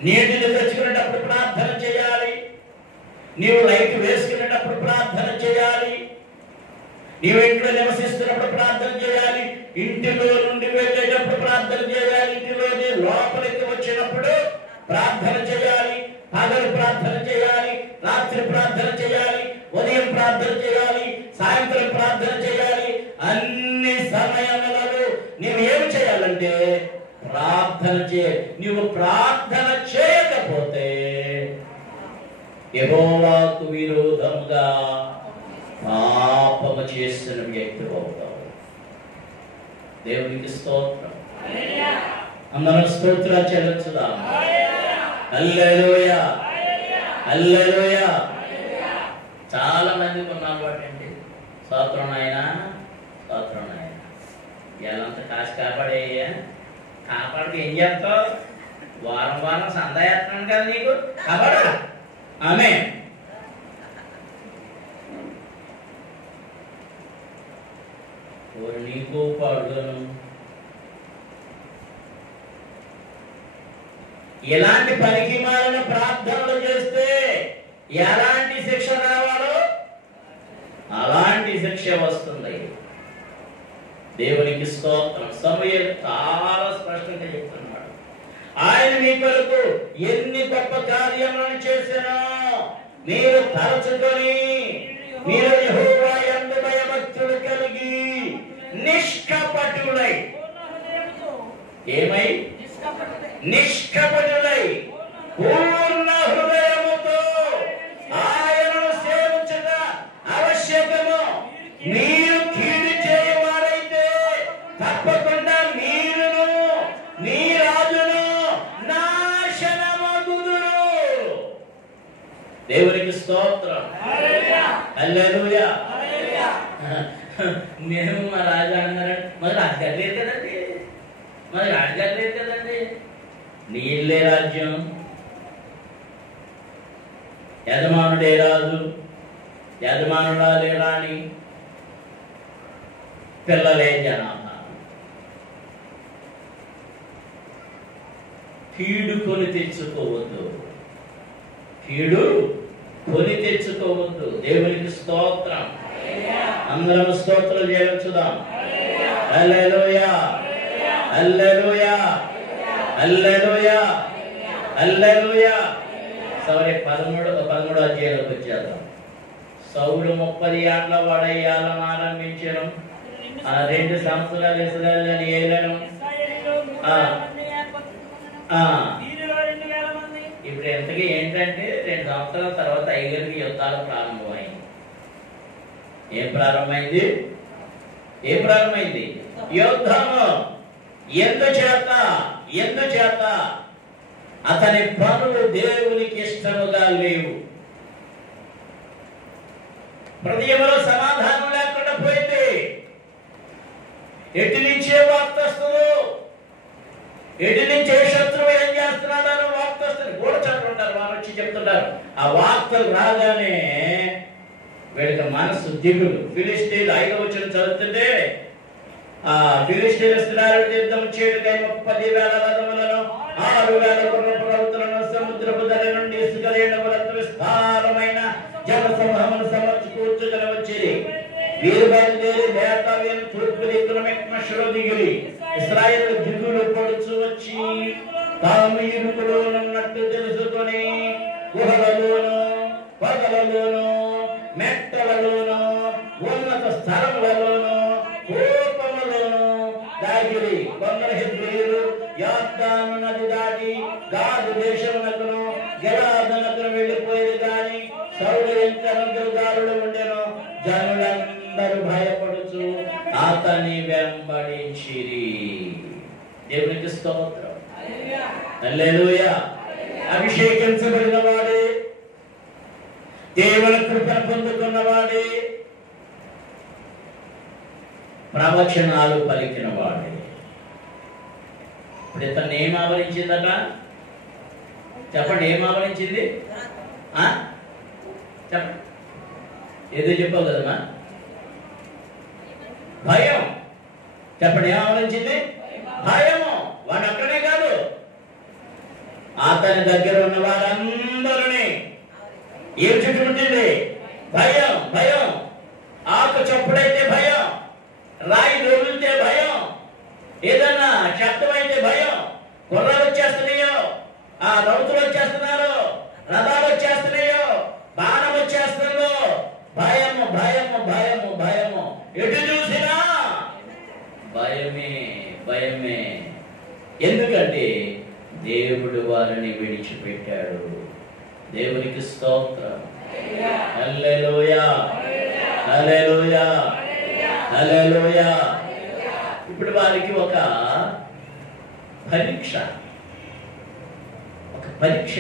నీటిని తెచ్చుకునేటప్పుడు ప్రార్థన చేయాలి, నీవు లైట్ వేసుకునేటప్పుడు ప్రార్థన చేయాలి, నీవు ఇంట్లో నివసిస్తున్నప్పుడు ప్రార్థన చేయాలి, ఇంటిలో నుండి వెళ్ళేటప్పుడు ప్రార్థన చేయాలి, ఇంటిలోని లోపలికి వచ్చినప్పుడు ప్రార్థన చేయాలి, పగలు ప్రార్థన చేయాలి, రాత్రి ప్రార్థన చేయాలి, ఉదయం ప్రార్థన చేయాలి, సాయంత్రం ప్రార్థన చేయాలి. అన్ని సమయములలో నీవు ఏమి చేయాలంటే ప్రార్థన చేయాలి. నీవు ప్రార్థన చేయకపోతే యెహోవాకు విరోధముగా పాపము చేసిన వ్యక్తి అవుతావు. దేవునికి స్తోత్రం. అందరం స్తోత్రాలు చెల్లించుదాం. హల్లెలూయా, హల్లెలూయా. చాలా మందికి ఉన్న అలవాటు ఏంటి? స్తోత్రం నాయనా, స్తోత్రం నాయనా. ఎలాంత కాసి కాపాడేయ్యా, కాపాడితే ఏం చేస్తావు? వారం వారం సందా చేస్తున్నాను కదా నీకు, కాపాడు. ఆమేన్. నీకు పాడుగాను. ఎలాంటి పనికి మాలిన ప్రార్థనలు చేస్తే ఎలాంటి శిక్ష రావాలో అలాంటి శిక్ష వస్తుంది. దేవునికి స్తోత్రం. సమూయేలు చాలా స్పష్టంగా చెప్తున్నాడు. ఆయన మీ కొరకు ఎన్ని గొప్ప కార్యములను చేసినా మీరు తరచుకొని మీరు యెహోవా యందు భయభక్తులు కలిగి నిష్కపటులై, ఏమై? నిష్కపటులై పూర్ణ హృదయముతో ఆయనను సేవించుట ఆవశ్యకము. మీరు కీడు చేయవారైతే తప్పకుండా మీరును మీ రాజును నాశనమగుదురు. దేవునికి స్తోత్రం. హల్లెలూయా. మేము మా రాజు అన్నారంటే మరి రాజుగారు లేదు కదండి, మరి రాజుగారు లేదు కదండి. నీళ్ళే రాజ్యం, యజమానుడే రాజు, యజమానుడే రాణి, పిల్లలే జనాభా. కీడు కొని తెచ్చుకోవద్దు, కీడు కొని తెచ్చుకోవద్దు. దేవునికి స్తోత్రం. అందరం స్తోత్రం చేయించుదాం. హల్లెలూయా, హల్లెలూయా, హల్లెలూయా, హల్లెలూయా. సౌలు 13వ అధ్యాయంలోకి వచ్చేద్దాం. సౌలు 30 ఏళ్ల వాడయ్యాలను ఆరంభించడం, 2 సంవత్సరాలు ఇశ్రాయేలును ఏలడం. ఇప్పుడు ఎంతకీ ఏంటంటే 2 సంవత్సరాల తర్వాత 5 యుద్ధాలు ప్రారంభమైంది. ఏం ప్రారంభమైంది? ఏం ప్రారంభమైంది? యుద్ధము. ఎందుచేత అతని పనులు దేవునికి ఇష్టముగా లేవు. హృదయంలో సమాధానం లేకుండా పోయింది. ఎటు నుంచే వార్తస్తులు, ఎటు నుంచే శత్రువు ఏం చేస్తున్నాడని వార్తస్తులు గూఢచారులు వారు వచ్చి చెప్తుంటారు. ఆ వార్తలు రాగానే వీడికి మనసు దిగులు. ఫిలిష్తీయులు 5వ వచనం చదువుతుంటే, ఆ ఫిలిష్తీయులు యుద్ధం చేయటకై 30,000 రథములను 6,000 గుర్రపు రౌతులను సముద్రపు ధర నుండి ఇసుక రేణువులతో విస్తారమైన జన సమూహమును సమర్చుకూర్చుకొని వచ్చిరి. వీరు బయలుదేరి బేతావేలు తూర్పు దిక్కున మిక్మషులో దిగిరి. ఇశ్రాయేలు దిగులు పడుచు వచ్చి తాము ఇరుకులోనున్నట్టు తెలుసుకొని గుహలలోను, పొదలలోను, మెట్టలలోను, ఉన్నత స్థలములలోను, కూపములోను దాగిరి. కొందరు హెబ్రీయులు యొర్దాను నది దాటి గాదు దేశమునకును గిలాదునకును వెళ్ళిపోయేది గాని సౌలు ఎంకను గిల్గాలులో ఉండెను. జనులందరూ భయపడుచు అతని వెంబడించిరి. దేవునికి స్తోత్రం. హల్లెలూయా. అభిషేకించబడిన వాడే, దేవుని కృపను పొందుకున్నవాడే, ప్రవచనాలు పలికిన వాడే. ఇప్పుడు ఇతన్ని ఏం ఆవరించిందట? చెప్పండి, ఏం ఆవరించింది? చెప్పండి, ఏదో చెప్పావు కదమ్మా. భయం. చెప్పండి, ఏం ఆవరించింది? భయము. వాడు అక్కడే కాదు, అతని దగ్గర ఉన్న వారందరినీ ఏం చుట్టుముట్టింది? భయం. భయం. ఆకు చప్పుడైతే భయం, రాయి దొరికితే భయం, ఏదన్నా శబ్దమైతే భయం. గుర్రాలు వచ్చేస్తున్నాయో, ఆ రౌతులు వచ్చేస్తున్నారు, రథాలు వచ్చేస్తున్నాయో, బాణం వచ్చేస్తుందో, భయము భయము భయము భయము. ఎటు చూసినా భయమే భయమే. ఎందుకంటే దేవుడు వారిని విడిచిపెట్టాడు. దేవునికి స్తోత్రం. హల్లెలూయా, హల్లెలూయా, హల్లెలూయా. ఇప్పుడు వారికి ఒక పరీక్ష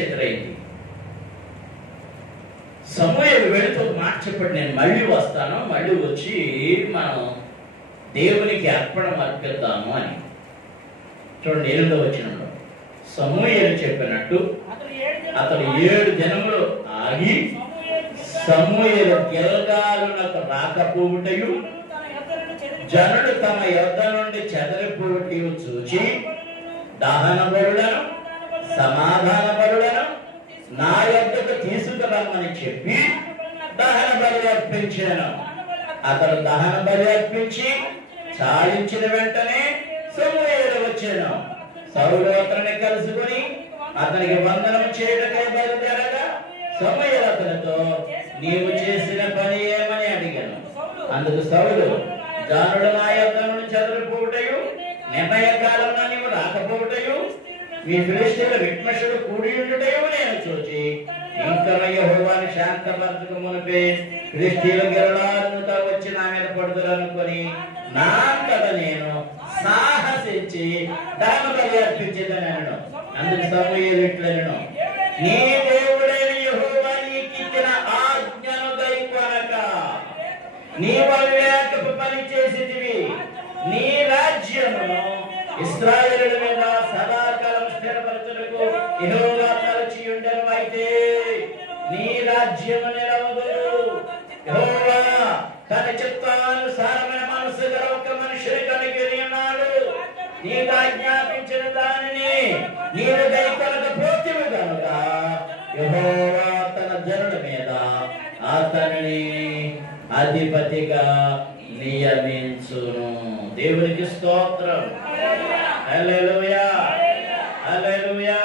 ఎదురైంది. సమూయేలు వెళుతూ ఒక మాట చెప్పండి, నేను మళ్ళీ వస్తాను, మళ్ళీ వచ్చి మనం దేవునికి అర్పణ అర్పిద్దాము అని. చూడండి, 8వ వచనంలో సమూయేలు చెప్పినట్టు అతడు 7 దినములు ఆగి సమూయేలు గిల్గాలునకు రాకపోవుటయు జనులు తమ యొద్ద నుండి చెదరిపోవటయు చూచి దహన బలులను సమాధాన బలులను నా యొద్దకు తీసుకురమ్మని చెప్పి దహన బలి అర్పించాను. అతడు దహన బలి అర్పించి చాలించిన వెంటనే సమూయేలు వచ్చాను. సౌలు అతన్ని కలుసుకొని అతనికి వందనం చేయటకై బయలుదేరగా సమూయేలు అతనితో, నీవు చేసిన పని ఏమని అడిగాను. అందుకు సౌలు, జానుడు నా యొద్ద నుండి చెదరిపోవుటయు నిర్ణయ కాలంలో నీవు రాకపోవుటయు మీ ఫిలిష్తీయుల మిక్మషుడు కూడి ఉండుటయు నేను చూచి ఇంకా యెహోవాను శాంతపరచుకు మునిపే ఫిలిష్తీయుల గిల్గాలుతో వచ్చి నా మీద పడుదురనుకొని నా అంతట నేను సాహసించి దహన బలి అర్పించేదనెను. అందుకు సమూయేలు ఇట్లనెను, నీ దేవుడైన యెహోవా నీకిచ్చిన ఆజ్ఞను గైకొనక నీవు అవివేకపు పని చేసితివి. నీ రాజ్యమును ఇశ్రాయేలుల మీద సదాకాలం స్థిరపరచుటకు యెహోవా తలచి ఉండెను. అయితే నీ రాజ్యము నిలవదు. యెహోవా తన చిత్తానుసారమైన మనసు గల ఒక మనిషిని కనిగిరి ఉన్నాడు. నీకు ఆజ్ఞాపించిన దానిని నీవు గైకొనకపోతివి గనుక యెహోవా తన జనుల మీద అతనిని అధిపతిగా నియమించును. దేవునికి స్తోత్రం. హల్లెలూయా, హల్లెలూయా,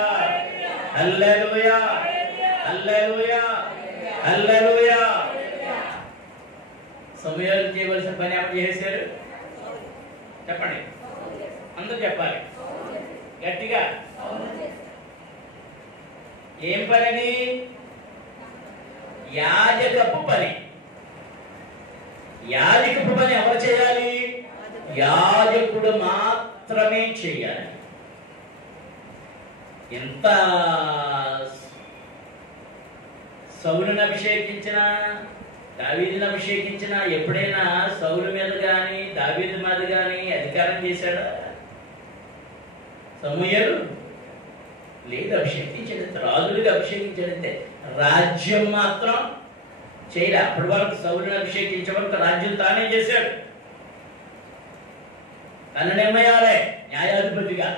హల్లెలూయా, హల్లెలూయా, హల్లెలూయా. సమూయేలు చేయవలసిన పని ఎవరు చేశారు? చెప్పండి, అందరూ చెప్పాలి గట్టిగా. ఏం పని? యాజకపు పని. యాజకపు పని ఎవరు చేయాలి? యాజకుడు మాత్రమే చేయాలి. ఎంత సౌలుని అభిషేకించిన, దావీదుని అభిషేకించిన ఎప్పుడైనా సౌలు మీద కానీ దావీదు మీద కానీ అధికారం చేశాడా సమూయేలు? లేదు. అభిషేకించాడంతే, రాజులుగా అభిషేకించాడంతే. రాజ్యం మాత్రం చేయలే. అప్పటి వరకు సౌలుని అభిషేకించే వరకు రాజ్యం తానే చేశాడు. తన నిర్ణయాలే న్యాయాధిపతిగా.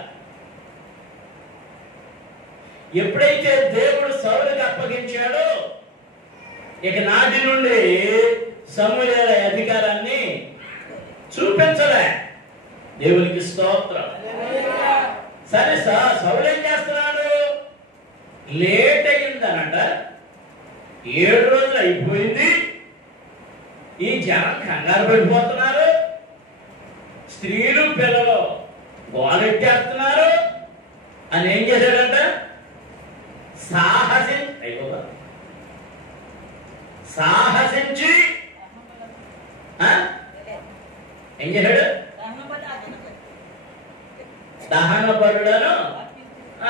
ఎప్పుడైతే దేవుడు సౌలుకి అప్పగించాడో ఇక నాటి నుండి సమూయేలు అధికారాన్ని చూపించలే. దేవునికి స్తోత్రం. సరే సౌలు ఏం చేస్తున్నాడు? లేట్ అయిందనట. 7 రోజులు అయిపోయింది. ఈ జనం కంగారు పడిపోతున్నారు. స్త్రీలు పిల్లలు గోలెట్టేస్తున్నారు అని ఏం చేశాడంట? సాహసించి ఏం చేశాడు? దహన బలులను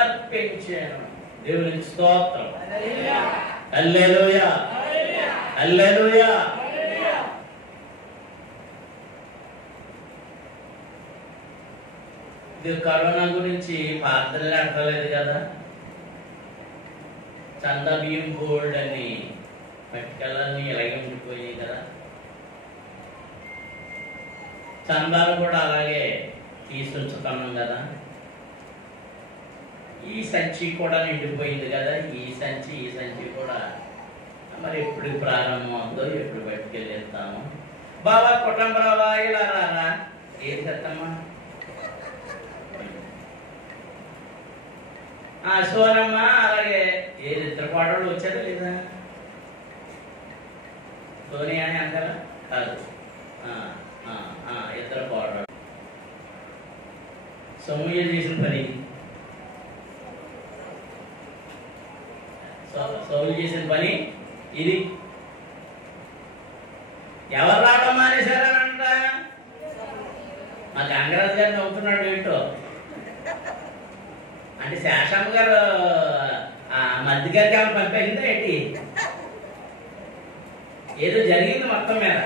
అర్పించాను. దేవునికి స్తోత్రం. హల్లెలూయా, హల్లెలూయా. ఇది కరోనా గురించి ప్రార్థనలు అంటలేదు కదా. చందా బియ్యం గోల్డ్ అని పట్టుకెళ్ళని ఇలాగే ఉండిపోయాయి కదా. చందాలు కూడా అలాగే తీసుకుంటున్నాం కదా. ఈ సంచి కూడా నిండిపోయింది కదా. ఈ సంచి కూడా మరి ఎప్పుడు ప్రారంభం అవుతుందో, ఎప్పుడు బయటకెళ్ళేస్తాము. బాబా కుటుంబరావా ఇలా రారా, ఏం చేస్తామా? సోనమ్మ అలాగే ఏది ఇద్దరు పాటలు వచ్చారా లేదా? సోనియా అని అంటారా? కాదు, ఇద్దరు పాటలు. సమూయేలు చేసిన పని, సౌలు చేసిన పని ఇది. ఎవరు రావడం మానేశారనంట? మా గంగరాజు గారు నవ్వుతున్నాడు ఏంటో. అంటే శేషమ్మ గారు మధ్య గారికి ఏమైనా పంపించిందా ఏంటి? ఏదో జరిగింది మొత్తం మీద.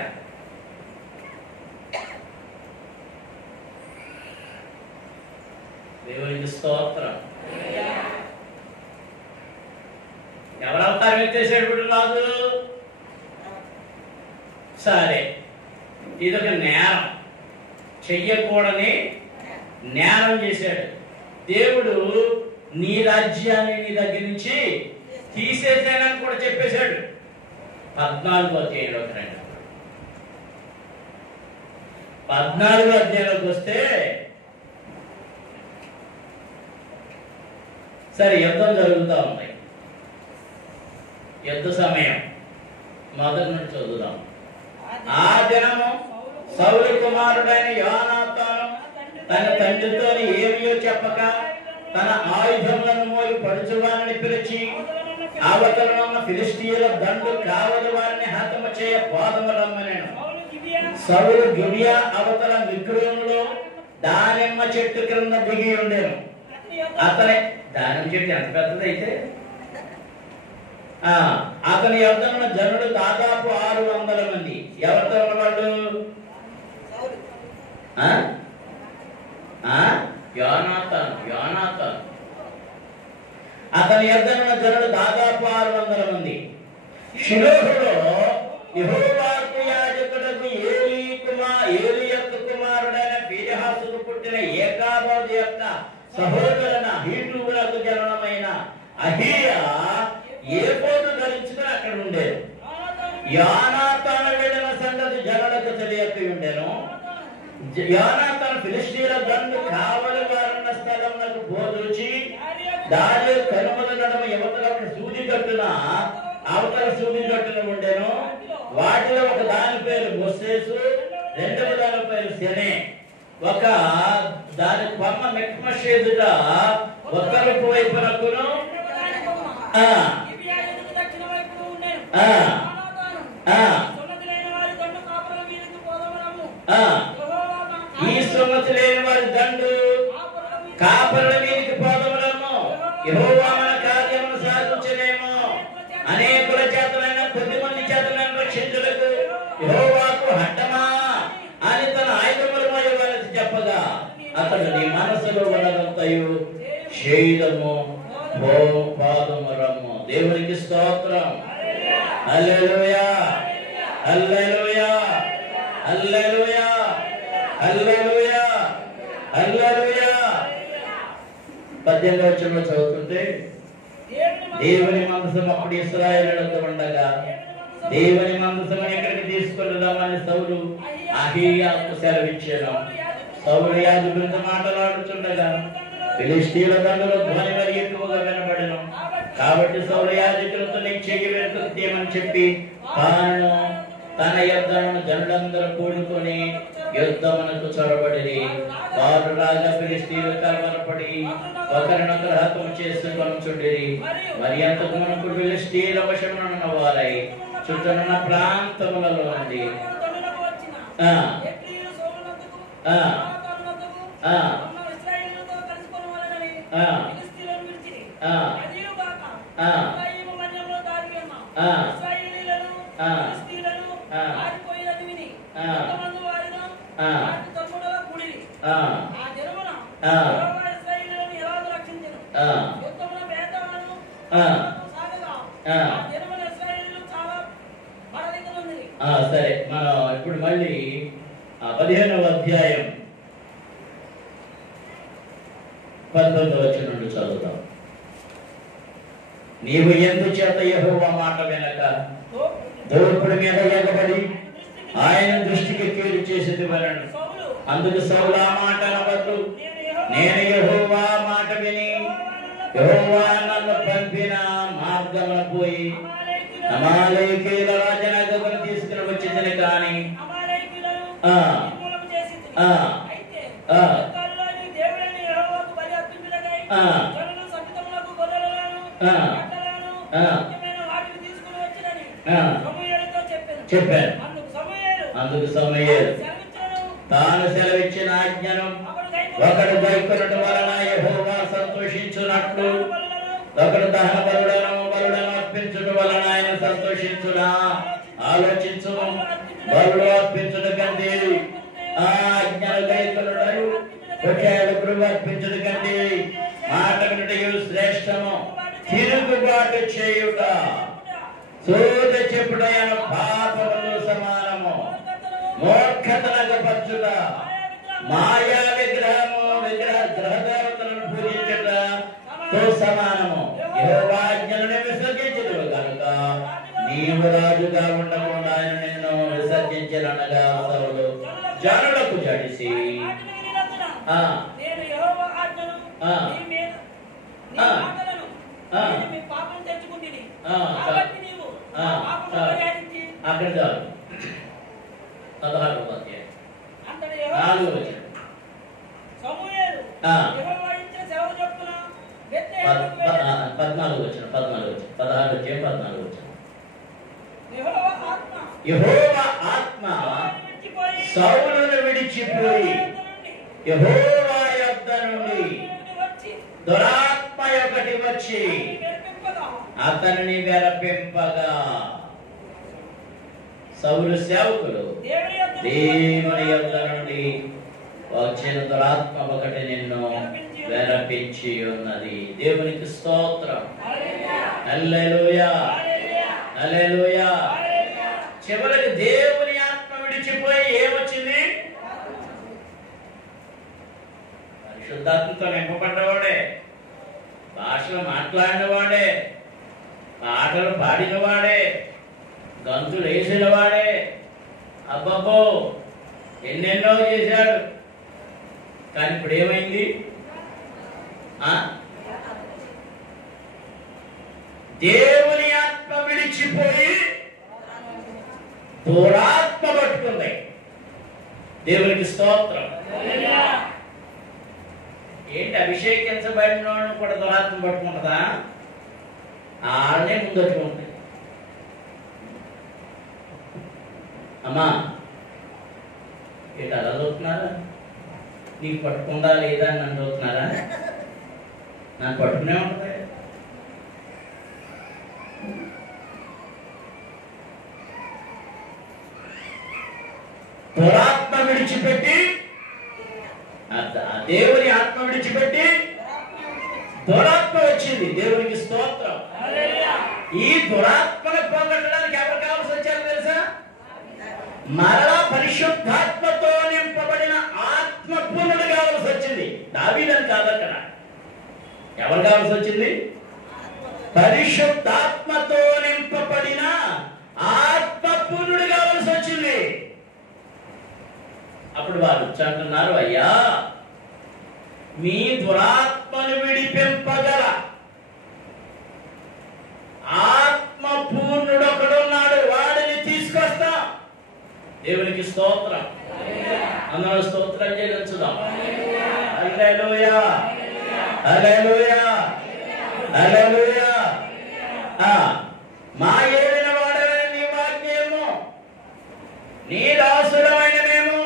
దేవునికి స్తోత్రం. ఎవరు అవతారం ఎత్తేసాడు ఇప్పుడు రాజు? సరే, ఇదొక నేరం, చెయ్యకూడని నేరం చేశాడు. దేవుడు నీ రాజ్యాన్ని నీ దగ్గర నుంచి తీసేసానని కూడా చెప్పేశాడు. 14వ అధ్యాయంలోకి రండి. 14వ అధ్యాయంలోకి వస్తే సరే, యుద్ధం జరుగుతూ ఉంది. యుద్ధ సమయం మొదటి నుంచి చదువుదాం. ఆ దినము సౌలు కుమారుడైన యోనాతాను తన తండ్రితో ఏమియో చెప్పక తన ఆయుధములను మోయి పడుచువారిని పిలిచి అవతలనున్న ఫిలిష్తీయుల దండు కావలి వారిని హతము చేయ పోదము రమ్మనెను. సౌలు గిబియా అవతల మిగ్రోనులో దానిమ్మ చెట్టు క్రింద దిగి ఉండెను. అతని దానిమ్మ చెట్టు ఎంత పెద్దదైతే అతని యొద్దనున్న జనుడు దాదాపు 600 మంది. ఎవరితో ఉన్నవాళ్ళు? యోనాతాను. అతని యొద్దనున్న జనుడు దాదాపు 600 మంది. షిలోహులో యెహోవాకు యాజకుడకు ఏలీ యొక్క కుమారుడైన ఫీనెహాసుకు పుట్టిన ఏకాబోదు యొక్క సహోదరున హీటువులకు జననమైన అహీయా ఏఫోదు ధరించుకుని అక్కడ ఉండేది. యోనాతాను వెళ్ళిన సంగతి జనులకు తెలియక ఉండెను. యోనాతాను ఫిలిష్తీయుల దండు కావలి వారున్న స్థలమునకు పోదూచి దాని కనుమల నడుమ యువతల సూది కట్టున అవతల సూది కట్టున ఉండెను. వాటిలో ఒక దాని పేరు బొస్సేసు, రెండవ దాని పేరు శనే. ఒక దాని కొమ్మ మిక్మషేదుగా ఉత్తరపు వైపునకును ఈ సున్నతి లేని వారి దండు కాపరుల మీదకి పోదములము. యెహోవా మన కార్యమును సాధించలేము. అనేకుల చేతనైనా కొద్ది మంది చేతనైనా రక్షించుటకు యెహోవాకు హఠమా అని తన ఆయుధముల మోయవలసి చెప్పగా అతడు నీ మనసులో ఉన్నదంతయు శైలము పాదము రమ్ము. దేవునికి స్తోత్రం. హల్లెలూయా, హల్లెలూయా, హల్లెలూయా, హల్లెలూయా, హల్లెలూయా. 18వ వచనంలో చదువుతుంటే, దేవుని మందసం అప్పుడు ఇశ్రాయేలులతో ఉండగా దేవుని మందసం ఎక్కడికి తీసుకొని రమ్మని సౌలు అహీయాకు సెలవిచ్చాను. సౌలు యాజకులతో మాట్లాడుతుండగా ఫిలిష్తీయుల దండులో ధ్వని మరి ఎక్కువగా వినబడెను. కాబట్టి సౌలు యాజకులతో నీ చెయ్యి వెనుకకు తీయమని చెప్పి తాను తన యుద్ధమును జనులందరూ కూడుకొని యుద్ధమునకు చొరబడిరి. వారు రాజా ఫిలిష్తీయులు కలవరపడి ఒకరినొకరు హతము చేసుకొనుచుండిరి. మరి అంతకు మునుపు ఫిలిష్తీయుల వశమున వారై చుట్టనున్న ప్రాంతములలో నుండి సరే, మనం ఇప్పుడు మళ్ళీ 15వ అధ్యాయం 19వ వచనం నుండి చదువుతాం. నీవు ఎందుచేత యెహోవా మాట వినక దోపుడి మీద ఎగబడి ఆయన దృష్టికి కీడు చేసేది వలన అందుకు సౌలు ఆ మాట అనవద్దు. నేను యెహోవా మాట విని యెహోవా నన్ను పంపిన మార్గమున పోయి అమాలేకీయుల రాజనగరును తీసుకుని వచ్చిందని కానీ చెప్పాను. అందుకు సమూయేలు తాను సెలవిచ్చిన ఆజ్ఞను ఒకడు గైకొనడం వలన యెహోవా సంతోషించున్నట్లు ఒకడు దహన బలులను అర్పించడం వలన ఆయన సంతోషించునా ఆలోచించు. బలులు అర్పించడం కంటే ఆ ఆజ్ఞను గైకొనడం అర్పించడం కంటే మాట వినుటయు శ్రేష్టము. తిరుగుబాటు చేయుట సోద చెప్పుటైన పాపముతో సమానము. మూర్ఖతనకు పచ్చుట మాయా విగ్రహము గ్రహదేవతలను పూజించుటతో సమానము. యెహోవా ఆజ్ఞలను విసర్జించుదువు కనుక నీవు రాజుగా ఉండకుండా ఆయన నిన్ను విసర్జించనగా సౌలు జనులకు జడిసి అక్కడ చాలు 16వ అధ్యాయం 4వ వచనం. 14వ వచనం 16వ అధ్యాయం 14వ వచనం. యెహోవా ఆత్మ సౌలును విడిచిపోయి యెహోవా యొద్ద నుండి దురాత్మ ఒకటి వచ్చి అతనిని వెరపింపగా సౌలు సేవకులు దేవుని యొద్ద నుండి వచ్చిన దురాత్మ ఒకటి నిన్ను వెరపించి ఉన్నది. దేవునికి స్తోత్రం. హల్లెలూయా, హల్లెలూయా. చివరికి దేవుని ఆత్మ విడిచిపోయి ఏమొచ్చింది? పరిశుద్ధాత్మతో నింపబడ్డవాడే, భాషలు మాట్లాడినవాడే, పాటలు పాడినవాడే, గంతులు వేసిన వాడే, అబ్బబ్బో ఎన్నెన్నో చేశాడు. కానీ ఇప్పుడు ఏమైంది? దేవుని ఆత్మ విడిచిపోయి దురాత్మ పట్టుకుంది. దేవునికి స్తోత్రం. ఏంటి, అభిషేకించబడిన వాడిని కూడా దురాత్మ పట్టుకుంటుందా? ఆడనే ముందట్టుకుంటుంది. అమ్మా ఏంటి అలా చూస్తున్నారా? నీకు పట్టుకుందా లేదా అని నన్ను చూస్తున్నారా? నాకు పట్టుకునే ఉంటుంది. దురాత్మ విడిచిపెట్టి, దేవుని ఆత్మ విడిచిపెట్టి దురాత్మ వచ్చింది. దేవునికి స్తోత్రం. ఈ దురాత్మను పోగొట్టడానికి ఎవరు కావాల్సి వచ్చారు తెలుసా? మరలా పరిశుద్ధాత్మతో నింపబడిన ఆత్మ పూర్ణుడు కావాల్సి వచ్చింది. దావీదని కాదు, అక్కడ ఎవరు కావాల్సి వచ్చింది? పరిశుద్ధాత్మతో నింపబడిన ఆత్మ పూర్ణుడు కావాల్సి వచ్చింది. అప్పుడు వారు అంటున్నారు, అయ్యా మీ దురాత్మను విడిపింపగల ఆత్మ పూర్ణుడు ఒకడున్నాడు, వాడిని తీసుకొస్తా. దేవునికి స్తోత్రం. అందరూ స్తోత్రం చెల్లించుదాం. హల్లెలూయా, హల్లెలూయా, హల్లెలూయా. మా ఏలిన వాడవైన నీ వాక్యము, నీ దాసులమైన మేము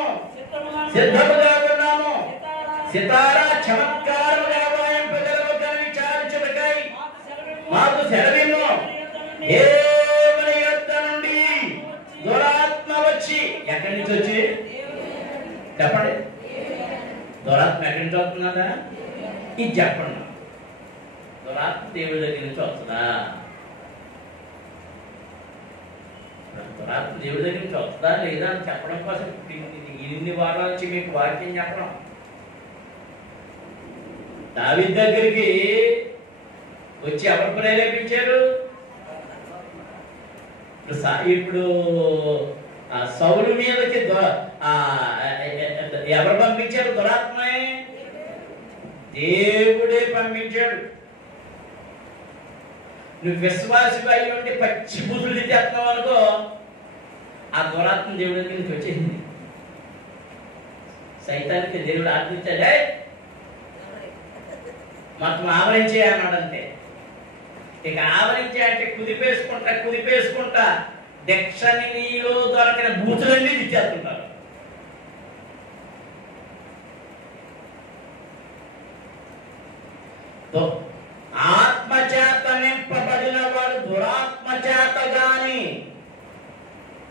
సిద్ధముగా ఉన్నాము. సితారా చమత్కారముగా వాయింపగలవు కానీ విచారించుటకై మాకు సెలవిమ్ము. దేవుని యొద్ద నుండి దురాత్మ వచ్చి, ఎక్కడి నుంచి వచ్చి చెప్పండి? దురాత్మ ఎక్కడి నుంచి వస్తుందా? ఇది చెప్పండి. దురాత్మ దేవుడి దగ్గర నుంచి వస్తుందా? దురాత్మ దేవుడి దగ్గర నుంచి వస్తుందా లేదా అని చెప్పడం కోసం ఇన్ని వారాల నుంచి మీకు వాక్యం చెప్పడం. దావీదు దగ్గరికి వచ్చి ఎవరు ప్రేరేపించారు? ఇప్పుడు సౌలు మీదకి ఎవరు పంపించారు? దురాత్మే దేవుడే పంపించాడు. నువ్వు విశ్వాసిగా అయి ఉండి పచ్చి బుద్ధులు చేస్తున్నావు అనుకో, ఆ దురాత్మ దేవుడి దగ్గర నుంచి వచ్చేసింది. సైతానికి దేవుడు ఆజ్ఞించాడే మొత్తం ఆవరించే అన్నాడంతే. ఇక ఆవరించే అంటే కుదిపేసుకుంటా దక్షని నీలో దొరకిన బూతులన్నీ ఇచ్చేస్తుంటారు. ఆత్మచేత నింపబడిన వాడు దురాత్మ చేత గాని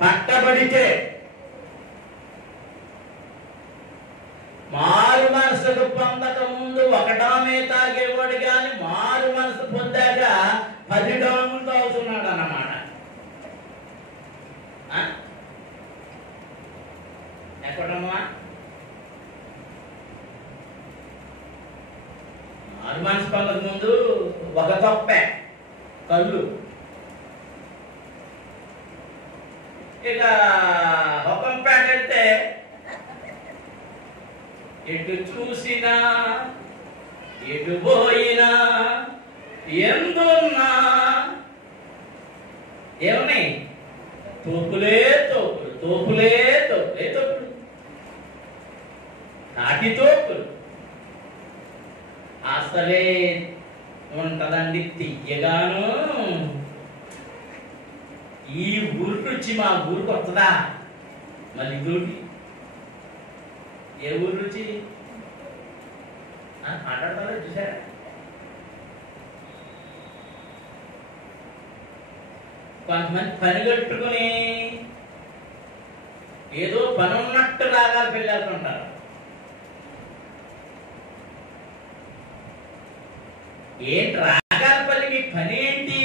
పట్టబడితే, మారు మనసుకు పొందక ముందు ఒకటామే తాగేవాడు గాని మారు మనసు పొందాక 10 డాములు తాగుతున్నాడు అన్నమాట. ఎక్కడమ్మా? మారు మనసు పొందక ముందు ఒక తప్పే కళ్ళు, ఇక హొకంపేట వెళ్తే ఎటు చూసినా ఎటు పోయినా ఎందున్నా ఏమన్నాయి? తోపులే తోపులు, తోపులే తోపులే తోపులు, నాటి తోపులు. అసలే ఉంటదండి తియ్యగాను. ఈ ఊరు నుంచి మా ఊరికి వస్తుందా మళ్ళీ ఊరికి? ఏ ఊరు నుంచి మాట్లాడతారో చూసారా? కొంతమంది పని కట్టుకుని ఏదో పని ఉన్నట్టు రాగాలు పెళ్ళేస్తుంటారు. ఏంటి రాగాలపల్లి మీ పని ఏంటి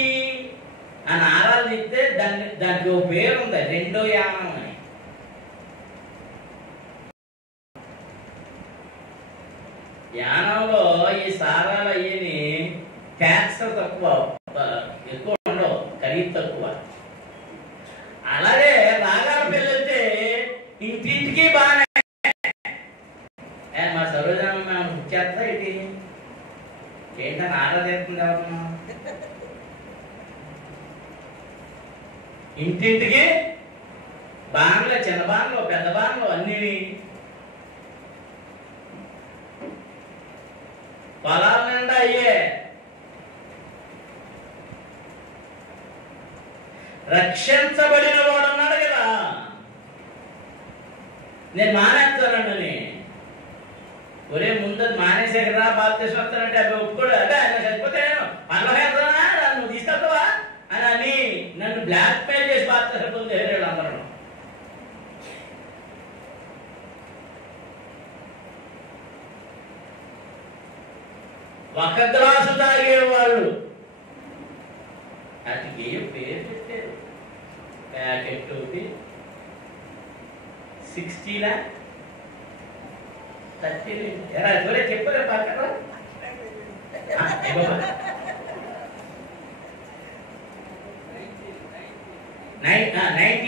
అని ఆరాధిస్తే దానికి ఓ పేరు ఉంది, రెండో యానం అని. యానంలో ఈ సారాలు అయ్యని ట్యాక్స్ తక్కువ, ఎక్కువ ఉండవు, ఖరీదు తక్కువ. అలాగే రాగాల పెళ్ళితే ఇంటింటికి బాగానే. మా సరోజమ్మ మేము చేస్తా ఏంటి ఏంటని ఆరాధిస్తుంది ఎవరన్నా? ఇంటింటికి బాణలు, చిన్న బాణలు, పెద్ద బాణలు అన్ని. పొలాల నిండా అయ్యే. రక్షించబడిన వాడు అన్నాడు కదా, నేను మానేస్తానండి. ఒరే ముందు మానేసే కదా బాప్తిసం వస్తానంటే అవి ఒప్పుకోడు. అంటే ఆయన చచ్చిపోతే పర్లోకేద్దానా నువ్వు తీసుకెళ్తావా అని నన్ను బ్లాక్ మెయిల్ చేసి బాప్తిసం పొందేవాళ్ళు అందరూ. ఒక గ్లాసు తాగేవాళ్ళు వాటికి ఏం పేరు పెట్టారు. ప్యాకెట్ టోపీ 60 30 ఎలా ఎవరే చెప్పలే పక్కన 90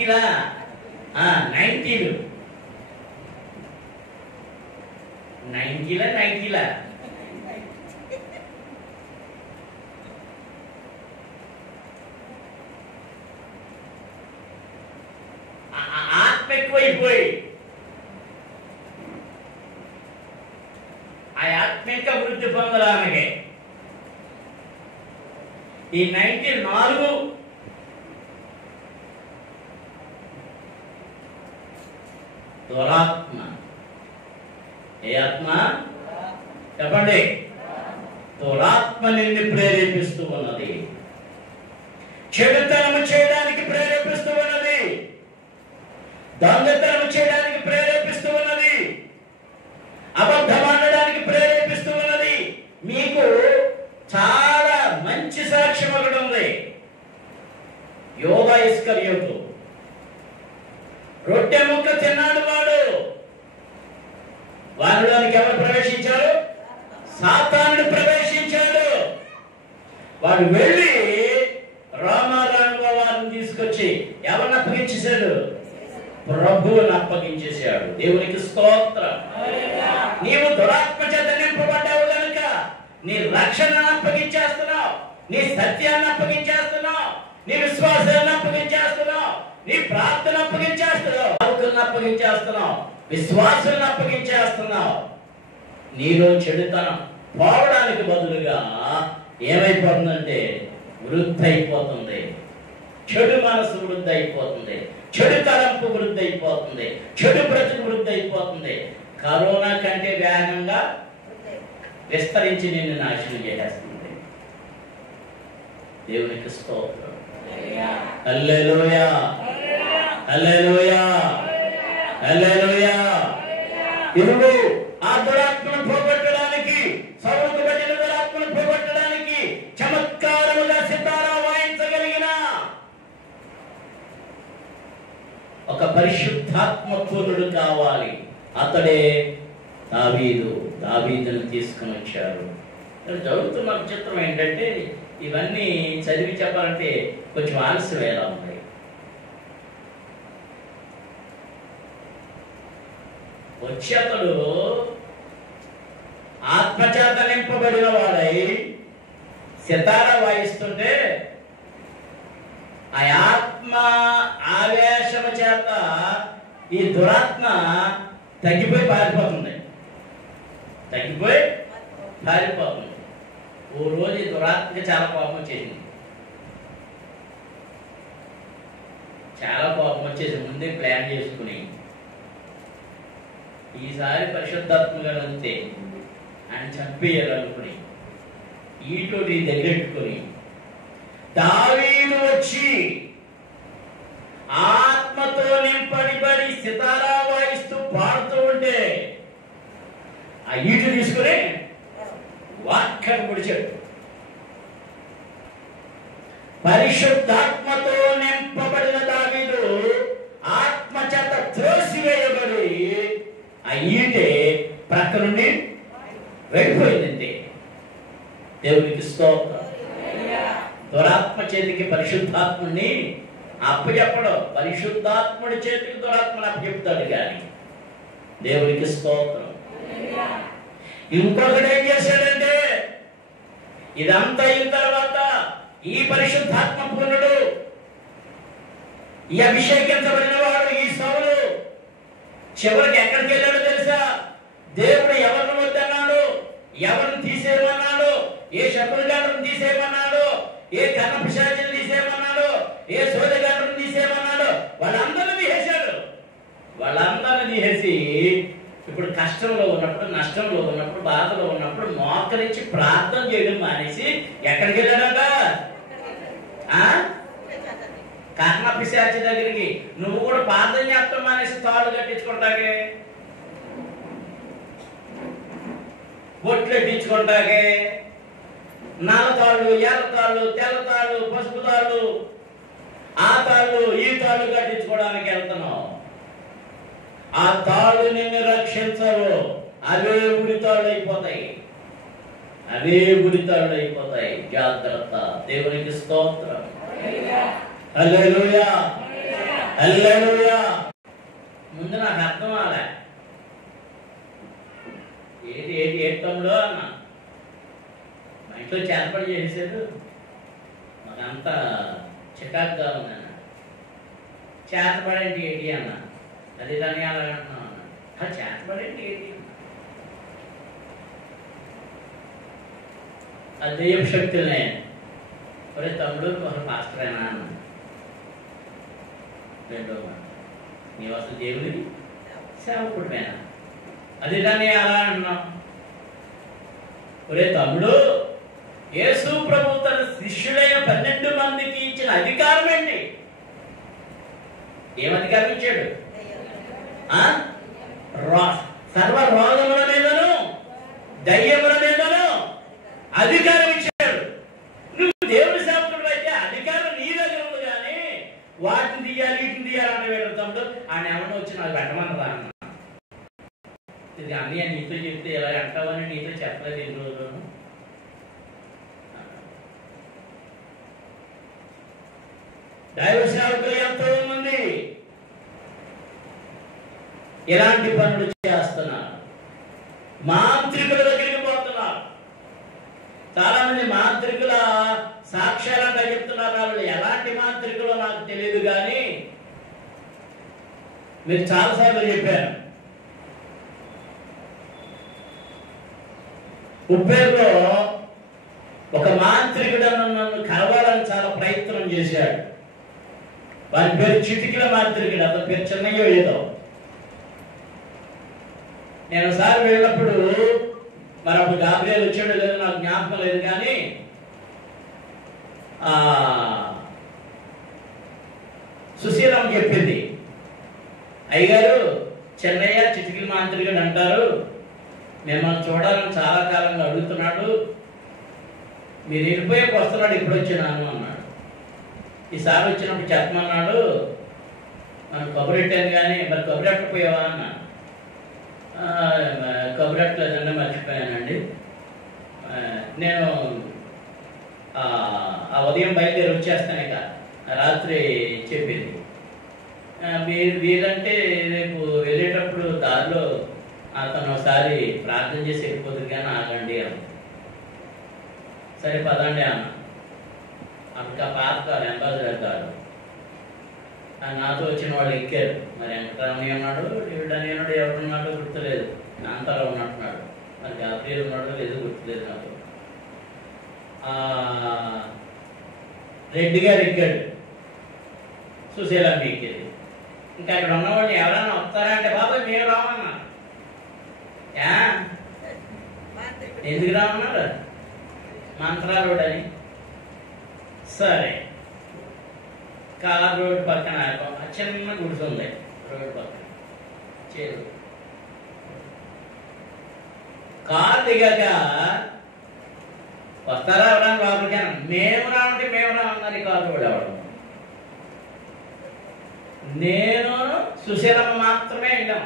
ఆత్మ ఎక్కువైపోయి ఆ ఆత్మిక వృద్ధి పొందడానికి ఈ 94 దురాత్మ. ఏ ఆత్మ చెప్పండి? దురాత్మ నిన్ను ప్రేరేపిస్తూ ఉన్నది, చెడుతనము చేయడానికి ప్రేరేపిస్తూ ఉన్నది, దొంగతనం చేయడానికి ప్రేరేపిస్తూ ఉన్నది, అబద్ధం ఆడడానికి ప్రేరేపిస్తూ ఉన్నది. మీకు చాలా మంచి సాక్ష్యం ఒకటి ఉంది. యోధా ఇస్కరియోతు రొట్టె ముక్క తిన్నాడు. వారిలోనికి ఎవరు ప్రవేశించారు? సాతానుడు ప్రవేశించాడు. వాడు వెళ్ళి రామారాణుల వారిని తీసుకొచ్చి ఎవరిని అప్పగించేశాడు? ప్రభువుని అప్పగించేశాడు. దేవునికి స్తోత్రం. నీవు దురాత్మ చేత నింపబడ్డావు కనుక నీ రక్షణను అప్పగించేస్తున్నావు, నీ సత్యాన్ని అప్పగించేస్తున్నావు, నీ విశ్వాసాన్ని అప్పగించేస్తున్నావు, నీ ప్రార్థన అప్పగించేస్తున్నావు, అప్పగించేస్తున్నావు, విశ్వాసాన్ని అప్పగించేస్తున్నావు. నీలో చెడుతనం పోవడానికి బదులుగా ఏమైపోతుందంటే వృద్ధి అయిపోతుంది. చెడు మనసు వృద్ధి అయిపోతుంది, చెడు తలంపు వృద్ధి అయిపోతుంది, చెడు బ్రతుకు వృద్ధి అయిపోతుంది. కరోనా కంటే వేగంగా విస్తరించి నిన్ను నాశనం చేసేస్తుంది. దేవునికి స్తోత్రం. హల్లెలూయా, హల్లెలూయా, హల్లెలూయా. ఇరుగు ఆ దురాత్మను పోగొట్టడానికి, సౌలుకు పట్టిన దురాత్మను పోగొట్టడానికి చమత్కారముగా సితారా వాయించగలిగిన ఒక పరిశుద్ధాత్మ పూర్ణుడు కావాలి. అతడే దావీదును తీసుకుని వచ్చారు. జరుగుతున్న చిత్రం ఏంటంటే ఇవన్నీ చదివి చెప్పాలంటే కొంచెం ఆలస్యం ఎలా ఉన్నాయి. వచ్చి అతడు ఆత్మచేత నింపబడిన వాడై సితారా వాయిస్తుంటే ఆ ఆత్మ ఆవేశము చేత ఈ దురాత్మ తగ్గిపోయి పారిపోతుంది. ఓ రోజు ఈ దురాత్మకి చాలా కోపం వచ్చేసింది. ముందే ప్లాన్ చేసుకుని ఈసారి పరిశుద్ధాత్మగా అంతే ఆయన చంపేయాలనుకుని ఈటోటి దగ్గరెట్టుకొని దావీదు వచ్చి ఆత్మతో నింపడిబడి సితారా వాయిస్తూ పాడుతూ ఉంటే ఆ ఈటు తీసుకుని వాక్యాన్ని పొడిచాడు. పరిశుద్ధాత్మతో నింపబడిన దావీదు ఆత్మ చేత త్రోసివేయబడి ఆ ఈటే ప్రక్క నుండి వెళ్ళిపోయిందంటే దేవునికి స్తోత్రం. దురాత్మ చేతికి పరిశుద్ధాత్ముడిని అప్పచెప్పడం, పరిశుద్ధాత్ముడి చేతికి దురాత్మని అప్పచెప్తాడు కానీ దేవునికి స్తోత్రం. ఇంకొకటి ఏం చేశాడంటే ఇదంతా అయిన తర్వాత ఈ పరిశుద్ధాత్మ పూర్ణుడు, ఈ అభిషేకించబడిన వాడు ఈ సౌలు చివరికి ఎక్కడికి వెళ్ళాడో తెలుసా? దేవుడు ఎవరిని వద్దన్నాడు, ఎవరిని తీసేయమన్నాడు, ఏ శత్రుగాడును తీసేయమన్నాడు, ఏ కన్నపిశాచిని తీసేయమన్నాడు, ఏ సోదగాడును తీసేయమన్నాడు, వాళ్ళందరినీ తీసేశాడు. వాళ్ళందరినీ తీసేసి ఇప్పుడు కష్టంలో ఉన్నప్పుడు, నష్టంలో ఉన్నప్పుడు, బాధలో ఉన్నప్పుడు మోకరించి ప్రార్థన చేయడం మానేసి ఎక్కడికి వెళ్ళాడట? కర్మ పిశాచి దగ్గరికి. నువ్వు కూడా ప్రార్థన చేస్తాం మానేసి తాళ్ళు కట్టించుకుంటాకే, బొట్లు ఎట్టించుకుంటాకే, నల్ల తాళ్ళు, ఎర్ర తాళ్ళు, తెల్ల తాళ్ళు, పసుపు తాళ్ళు, ఆ తాళ్ళు ఈ తాళ్ళు కట్టించుకోవడానికి వెళ్తున్నావు. ఆ తాళ్ళు నిన్ను రక్షించవు. అవే ఉడితాళ్ళు అయిపోతాయి, అవే ఉడితాళ్ళు అయిపోతాయి. జాగ్రత్త. దేవునికి స్తోత్రం. హల్లెలూయా, హల్లెలూయా. ముందు నాకు అర్థం అవ్వలే. ఏంటి ఏంటి ఏటంలో అన్నా. మా ఇంట్లో చేతపడి చేసేది మాకంతా చికాకుగా ఉందన్న. చేతపడేంటి ఏంటి అన్న. అది దాన్ని అలాగంటున్నాం అన్న. అది చేతపడేంటి ఏంటి అన్న. అది దెయ్యపు శక్తులనే. ఒరే తమ్ముడు ఒక పాస్టరేనా అన్న. రెండో మాట, నీవు అసలు దేవుడి సేవకుడివేనా. అది దాన్ని అలా అంటున్నాం. ఒరే తమ్ముడు, యేసు ప్రభు తన శిష్యులైన 12 మందికి ఇచ్చిన అధికారం ఏంటి? ఏం అధికారం ఇచ్చాడు? సర్వ రోగముల మీదను దయ్యముల మీదను అధికారం ఇచ్చాడు. నువ్వు దేవుడి సేవకుడు అయితే అధికారం నీ దగ్గర ఉంది, కానీ వాటిని తీయాలి వీటిని తీయాలంటే వెళ్తాడు. ఆయన ఎవరిని వచ్చి నాకు పెట్టమన్నదా అన్న. ఇది అన్నీ నీతో చెప్తే ఎలా అంటావని నీతో చెప్పలేదు ఎన్ని రోజులను. దైవ సేవకులు ఎంతో మంది ఎలాంటి పనులు చేస్తున్నారు. మాంత్రికుల దగ్గరికి పోతున్నారు. చాలా మంది మాంత్రికుల సాక్ష్యాలంట చెప్తున్నారు. వాళ్ళు ఎలాంటి మాంత్రికులో నాకు తెలియదు, కానీ మీరు చాలాసార్లు చెప్పారు. ఉప్పేరులో ఒక మాంత్రికుడు నన్ను కలవాలని చాలా ప్రయత్నం చేశాడు. వారి పేరు చిటికిల మాంత్రికుడు. అతని పేరు చిన్నయ్య ఏదో. నేను ఒకసారి వెళ్ళినప్పుడు, మరి అప్పుడు గాబ్రియల్ వచ్చాడో లేదో నాకు జ్ఞాపకం లేదు, కానీ సుశీలమ్మ చెప్పింది, అయ్యగారు చెన్నయ్య చిటికిల మాంత్రికుడు అంటారు, మిమ్మల్ని చూడాలని చాలా కాలంగా అడుగుతున్నాడు, మీరు వెళ్ళిపోయాక వస్తున్నాడు, ఇప్పుడు వచ్చినాను అన్నాడు. ఈసారి వచ్చినప్పుడు చెప్పమన్నాడు. మనం కబురెట్టాను, కానీ మరి కబురెట్టపోయావా అన్నా. కబురెట్టలేదండి, మర్చిపోయానండి. నేను ఆ ఉదయం బయలుదేరి వచ్చేస్తాను, ఇక రాత్రి చెప్పింది. వీరంటే రేపు వెళ్ళేటప్పుడు దారిలో అతను ఒకసారి ప్రార్థన చేసి వెళ్ళిపోతుంది, కానీ ఆగండి అన్న. సరే పదండి అన్న. అప్పుడు పాత కాదు, అంబాసిడర్ కాదు. నాతో వచ్చిన వాళ్ళు ఎక్కారు. మరి వెంకటరామయ్య ఉన్నాడు, డేవిడ్ అని ఉన్నాడు, ఎవరున్నాడో గుర్తులేదు. నాంతలో ఉన్నట్టున్నాడు. మరి గాబ్రియల్ ఉన్నాడో లేదో గుర్తులేదు నాకు. రెడ్డి గారు ఎక్కాడు, సుశీలమ్మ ఎక్కేది. ఇంకా అక్కడ ఉన్నవాడిని ఎవరైనా వస్తారంటే బాబాయ్ మేము రామన్నా. ఎందుకు రామన్నాడు? మంత్రాలుడని. సరే, కార్ రోడ్డు పక్కన చిన్న గుడిసె ఉంది, రోడ్డు పక్కన చేరు. కార్ దిగాక వస్తారా ఎవరైనా లోపలికి? మేము రావంటే మేము రామన్నారు. ఈ కారు కూడా ఎవరు? నేను సుశీలమ్మ మాత్రమే వెళ్ళాం.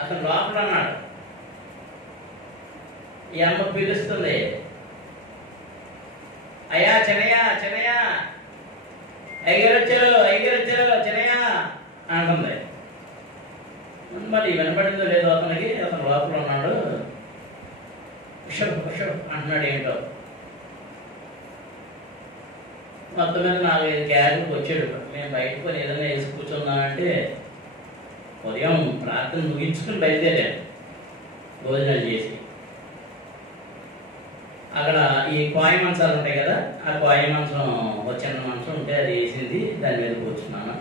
అతను లోపల అన్నాడు. ఈ అమ్మ పిలుస్తుంది, అయ్యా చెన్నయ్య చెన్నయ్య, అయ్యగారు వచ్చారు చెన్నయ్య అంటుంది. మరి వినపడిందో లేదో అతనికి. అతను లోపల ఉన్నాడు. అంటున్నాడు ఏంటో. మొత్తం మీద 4-5 క్యాబులకు వచ్చాడు. మేము బయటకు కొని ఏదైనా వేసి కూర్చుందామంటే ఉదయం ప్రార్థన ముగించుకుని బయలుదేరాను భోజనాలు చేసి. అక్కడ ఈ కోయ మంచాలు ఉంటాయి కదా, ఆ కోయ మంచం, ఒక చిన్న మంచం ఉంటే అది వేసింది, దాని మీద కూర్చున్నాను.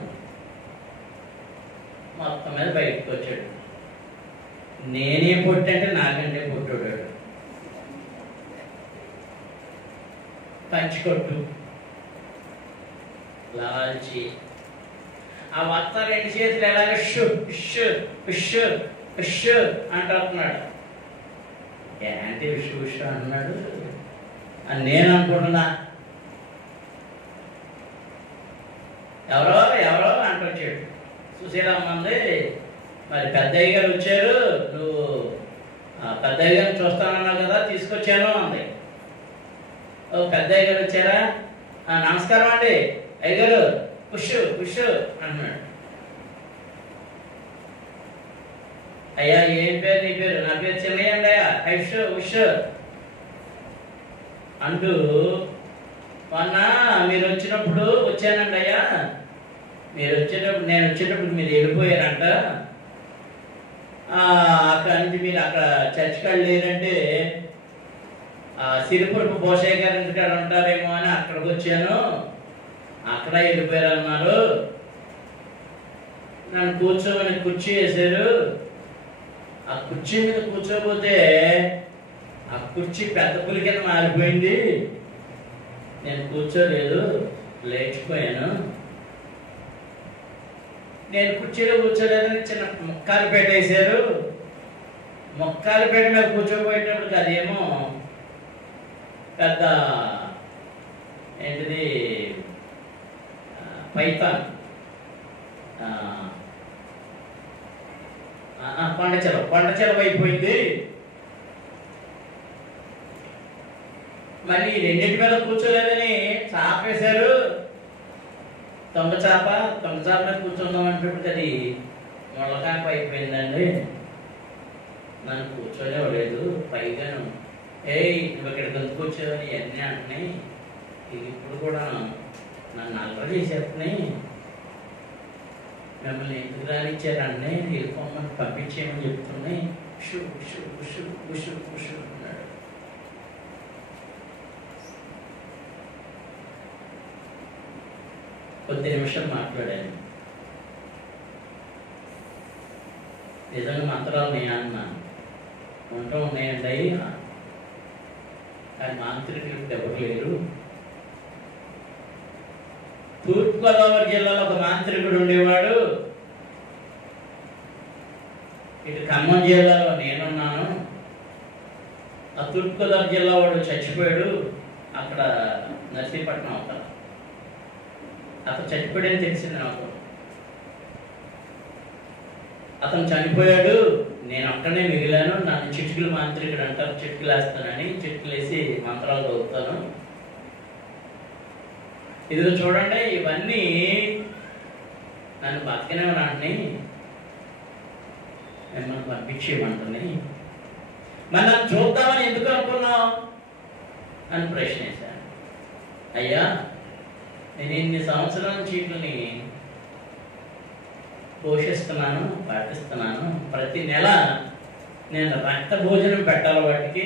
మొత్తం మీద బయటకు వచ్చాడు. నేనే పొట్టంటే నాకంటే పొట్టుడాడు. పంచికొట్టు, లాల్చి, ఆ వత్త 2 చేతులు ఎలాగ షు షు షు షు అంటున్నాడు. ఏంటి విషు విషు అన్నాడు అని నేను అనుకుంటున్నా. ఎవరో ఎవరో అంటొచ్చాడు. సుశీలమ్మంది, మరి పెద్దయ్య గారు వచ్చారు, నువ్వు పెద్దయ్య గారిని చూస్తానన్నావు కదా, తీసుకొచ్చాను అంది. ఓ పెద్దయ్య గారు వచ్చారా, నమస్కారం అండి అయ్యగారు, పుష్షు పుష్షు అన్నాడు. అయ్యా ఏం పేరు నీ పేరు? నా పేరు చిన్నయ్య అండి అయ్యా, ఐషు ఉష్ అంటూ, మొన్న మీరు వచ్చినప్పుడు వచ్చానండి అయ్యా, నేను వచ్చేటప్పుడు మీరు వెళ్ళిపోయారంట, అక్కడ నుంచి మీరు అక్కడ చర్చ్ కాడ లేరంటే సిరిపురపు భోషయ్య గారి ఇంటికాడ ఉంటారేమో అని అక్కడికి వచ్చాను, అక్కడ వెళ్ళిపోయారన్నారు, నన్ను కూర్చోమని కుర్చీ వేశారు, ఆ కుర్చీ మీద కూర్చోపోతే ఆ కుర్చీ పెద్ద పులి కింద మారిపోయింది, నేను కూర్చోలేదు, లేచిపోయాను, నేను కుర్చీలో కూర్చోలేదని చిన్న ముక్కాలపేట వేశారు, ముక్కాలపేట మీద కూర్చోపోయేటప్పుడు అదేమో పెద్ద ఏంటిది పైతాన్ కొండచెలవ అయిపోయింది. మళ్ళీ 2 మీద కూర్చోలేదని చాపేశారు, దొంగ చాప మీద కూర్చుందాం అంటే అది ముళ్ళకాంప అయిపోయిందండి, నన్ను కూర్చోలేవలేదు, పైగాను నువ్వు ఇక్కడ గంతు కూర్చోని అన్నీ అంటున్నాయి, ఇప్పుడు కూడా నన్ను అల్లరి చేసేస్తున్నాయి, మిమ్మల్ని ఎందుకు రానిచ్చారంటే వెళ్ళిపోమని పంపించేయమని చెప్తున్నాయి, wushu wushu wushu wushu wushu అన్నాడు. కొద్ది నిమిషం మాట్లాడాను. నిజంగా మంత్రాలు ఉన్నాయా అన్నాను. ఉన్నాయండి, కానీ మాంత్రికులు ఎవరు లేరు. తూర్పుగోదావరి జిల్లాలో ఒక మాంత్రికుడు ఉండేవాడు, ఇటు ఖమ్మం జిల్లాలో నేనున్నాను, ఆ తూర్పుగోదావరి జిల్లా వాడు చచ్చిపోయాడు, అక్కడ నర్సీపట్నం అవుతాడు, అతను చచ్చిపోయాడని తెలిసింది నాకు. అతను చనిపోయాడు, నేను అక్కడనే మిగిలాను, నన్ను చిటికలు మాంత్రికుడు అంటారు, చిటికలు వేస్తానని, చిటికలు వేసి మంత్రాలు చదువుతాను. ఇదిగో చూడండి, ఇవన్నీ నన్ను బతికినే అంటున్నాయి, మిమ్మల్ని పంపించేయమంటున్నాయి, మరి నన్ను చూద్దామని ఎందుకు అనుకున్నావు అని ప్రశ్న వేశాను. అయ్యా, నేను ఇన్ని సంవత్సరాల చీట్లని పోషిస్తున్నాను, పాటిస్తున్నాను, ప్రతి నెల నేను రక్త భోజనం పెట్టాలి వాటికి.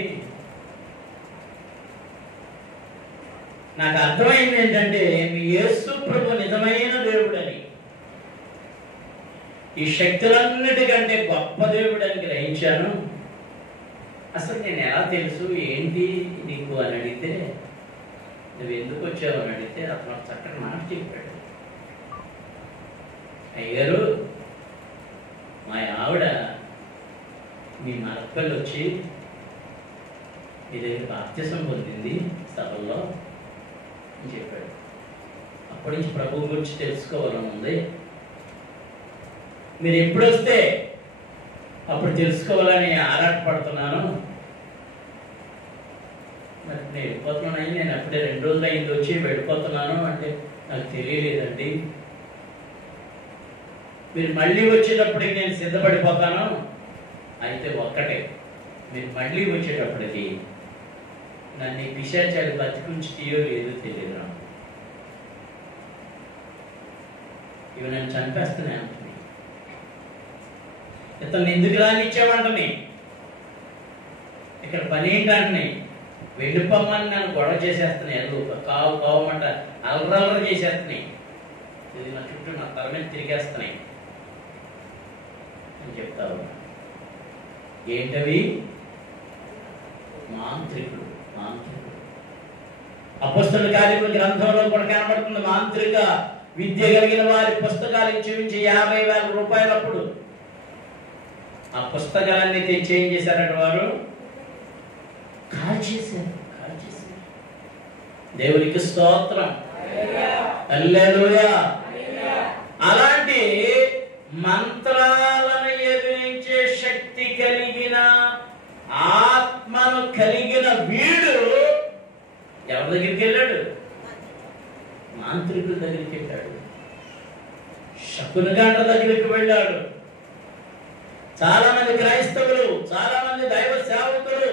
నాకు అర్థమైంది ఏంటంటే మీ యేసు ప్రభు నిజమైన దేవుడని, ఈ శక్తులన్నిటికంటే గొప్ప దేవుడని గ్రహించాను. అసలు నేను ఎలా తెలుసు ఏంటి నీకు అని అడిగితే, నువ్వు ఎందుకు వచ్చావు అని అడిగితే అతను చక్కని మాట చెప్పాడు. అయ్యారు, మా ఆవిడ మీ మరక్కలు వచ్చి మీ దగ్గర బాప్తిసం పొందింది సభల్లో అని చెప్పాడు. అప్పటి నుంచి ప్రభువు గురించి తెలుసుకోవాలని ఉంది, మీరు ఎప్పుడు వస్తే అప్పుడు తెలుసుకోవాలని ఆరాటపడుతున్నాను. మరి నేను వెళ్ళిపోతున్నాను, నేను అప్పుడే 2 రోజులు అయింది వచ్చి వెళ్ళిపోతున్నాను అంటే నాకు తెలియలేదండి. మీరు మళ్ళీ వచ్చేటప్పటికి నేను సిద్ధపడిపోతాను. అయితే ఒక్కటే, మీరు మళ్ళీ వచ్చేటప్పటికి నన్ను ఈ పిశాచాలు బతికుంచి తీయో లేదో తెలియదు నాకు, ఇవి నన్ను చంపేస్తున్నాయి అంటున్నాయి. ఇతను ఎందుకు రానిచ్చావంటున్నాయి, ఇక్కడ పని ఏంటంటున్నాయి, వెళ్ళిపోమ్మని నన్ను గొడవ చేసేస్తున్నాయి, అది ఒక కావమంట అల్లరల్లరి చేసేస్తున్నాయి, ఇది నా చుట్టూ నా తల మీద తిరిగేస్తున్నాయి. చెప్తావు. ఏంటవి? మాంత్రికుడు. అపొస్తలుల కార్యముల గ్రంథంలో కూడా కనబడుతుంది. మాంత్రిక విద్య కలిగిన వారి పుస్తకాలు చూపించి 50,000 రూపాయలప్పుడు ఆ పుస్తకాలన్నీ తెచ్చి ఏం చేశారంటే వారు కాల్చేశారు. దేవునికి స్తోత్రం. హల్లెలూయా. అలాంటి మంత్రాలను ఎదిరించే శక్తి కలిగిన ఆత్మను కలిగిన వీడు ఎవరి దగ్గరికి వెళ్ళాడు? మాంత్రికుడి దగ్గరికి వెళ్ళాడు. శకునగాండ్ర దగ్గరికి వెళ్ళాడు. చాలా మంది క్రైస్తవులు, చాలా మంది దైవ సేవకులు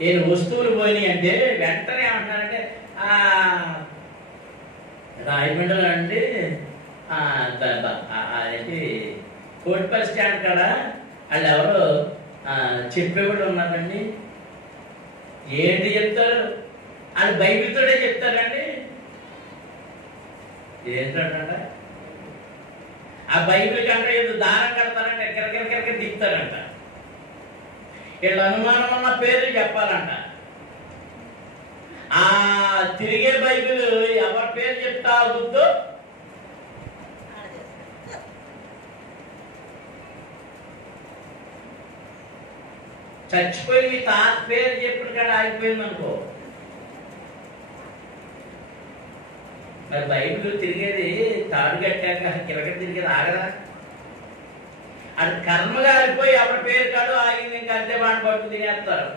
నేను వస్తువులు పోయినాయి అంటే వెంటనే ఏమంటున్నారంటే రాయమండ్రిలో అంటే అదేంటి కోటిపల్లి స్టాండ్ కాడ వాళ్ళు ఎవరో చెప్పేవాళ్ళు ఉన్నారండి. ఏంటి చెప్తారు? వాళ్ళు బైబిల్తోనే చెప్తారండి. ఏంటంట ఆ బైబిల్ కంటే ఏదో దారం కడతారంట, కిరకిరకిరకి దిగుతారంట. వీళ్ళ అనుమానం ఉన్న పేర్లు చెప్పాలంట. ఆ తిరిగే బైబిల్ ఎవరి పేరు చెప్తా అవుద్దో చచ్చిపోయి మీ తాత పేరు చెప్పిన కాడ ఆగిపోయింది అనుకో. మరి బైబిల్ తిరిగేది తాడు కట్టాక కిరకట తిరిగేది ఆగదా? అది కర్మగా ఆగిపోయి ఎవరి పేరు కాడు ఆగింది, ఇంకా అంతే వాడిని పట్టు తినేస్తారు.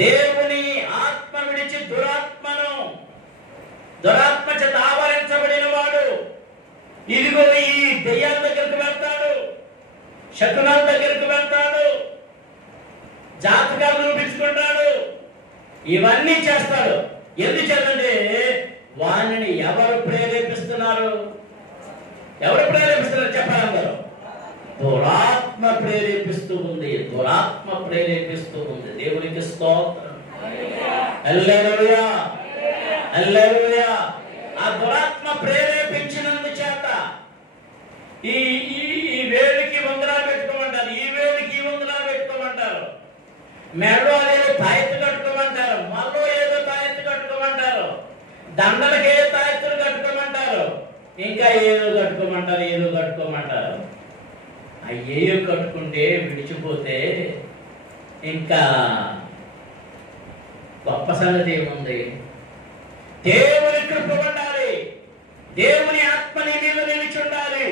దేవుని ఆత్మ విడిచి దురాత్మ చేత ఆవరించబడిన వాడు ఇదిగో ఈ దెయ్యాల దగ్గరికి వెళ్తాడు, శకునాల దగ్గరికి వెళ్తాడు, జాతకాలు చూపించుకుంటాడు, ఇవన్నీ చేస్తాడు. ఎందుచేతంటే వాణిని ఎవరు ప్రేరేపిస్తున్నారు? చెప్పాలి అందరూ. దురాత్మ ప్రేరేపిస్తూ ఉంది. దేవునికి స్తోత్రం. హల్లెలూయా. ఆ దురాత్మ ప్రేరేపించినందు చేత ఈ వేలికి ఉంగరాలు పెట్టుకోమంటారు, ఈ వేలికి ఉంగరాలు పెట్టుకోమంటారు, మెడలో ఏదో తాయెత్తు కట్టుకోమంటారు, మళ్ళీ ఏదో తాయెత్తు కట్టుకోమంటారు, దండలకి ఏ తాయెత్తులు కట్టుకోమంటారు, ఇంకా ఏదో కట్టుకోమంటారు. అయ్యేయో కట్టుకుంటే విడిచిపోతే ఇంకా గొప్ప సంగతి ఏముంది? దేవుని కృప ఉండాలి, దేవుని ఆత్మ నీ మీద నిలిచి ఉండాలి.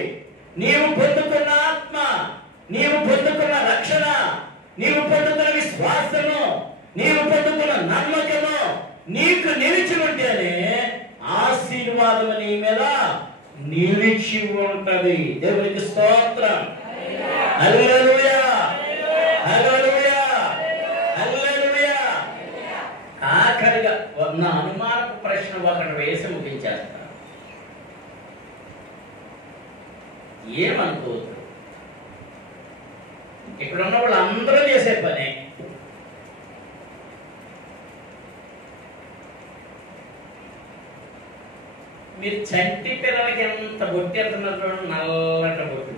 నీవు పొందుకున్న ఆత్మ, నీవు పొందుకున్న రక్షణ, నీవు పొందుకున్న విశ్వాసము, నీవు పొందుకున్న నమ్మకము నీకు నిలిచి ఉంటేనే ఆశీర్వాదం నీ మీద నిలిచి ఉంటది. దేవునికి స్తోత్రం. హల్లెలూయా. ఆఖరిగా నా అనుమానపు ప్రశ్న ఒకటి వేసి ముగించేస్తాను. ఏమనుకోవద్దు, ఇక్కడ ఉన్న వాళ్ళు అందరూ చేసే పనే. మీరు చంటి పిల్లలకి ఎంత బొట్టి ఎత్తున్నారు, నల్లట బొట్టు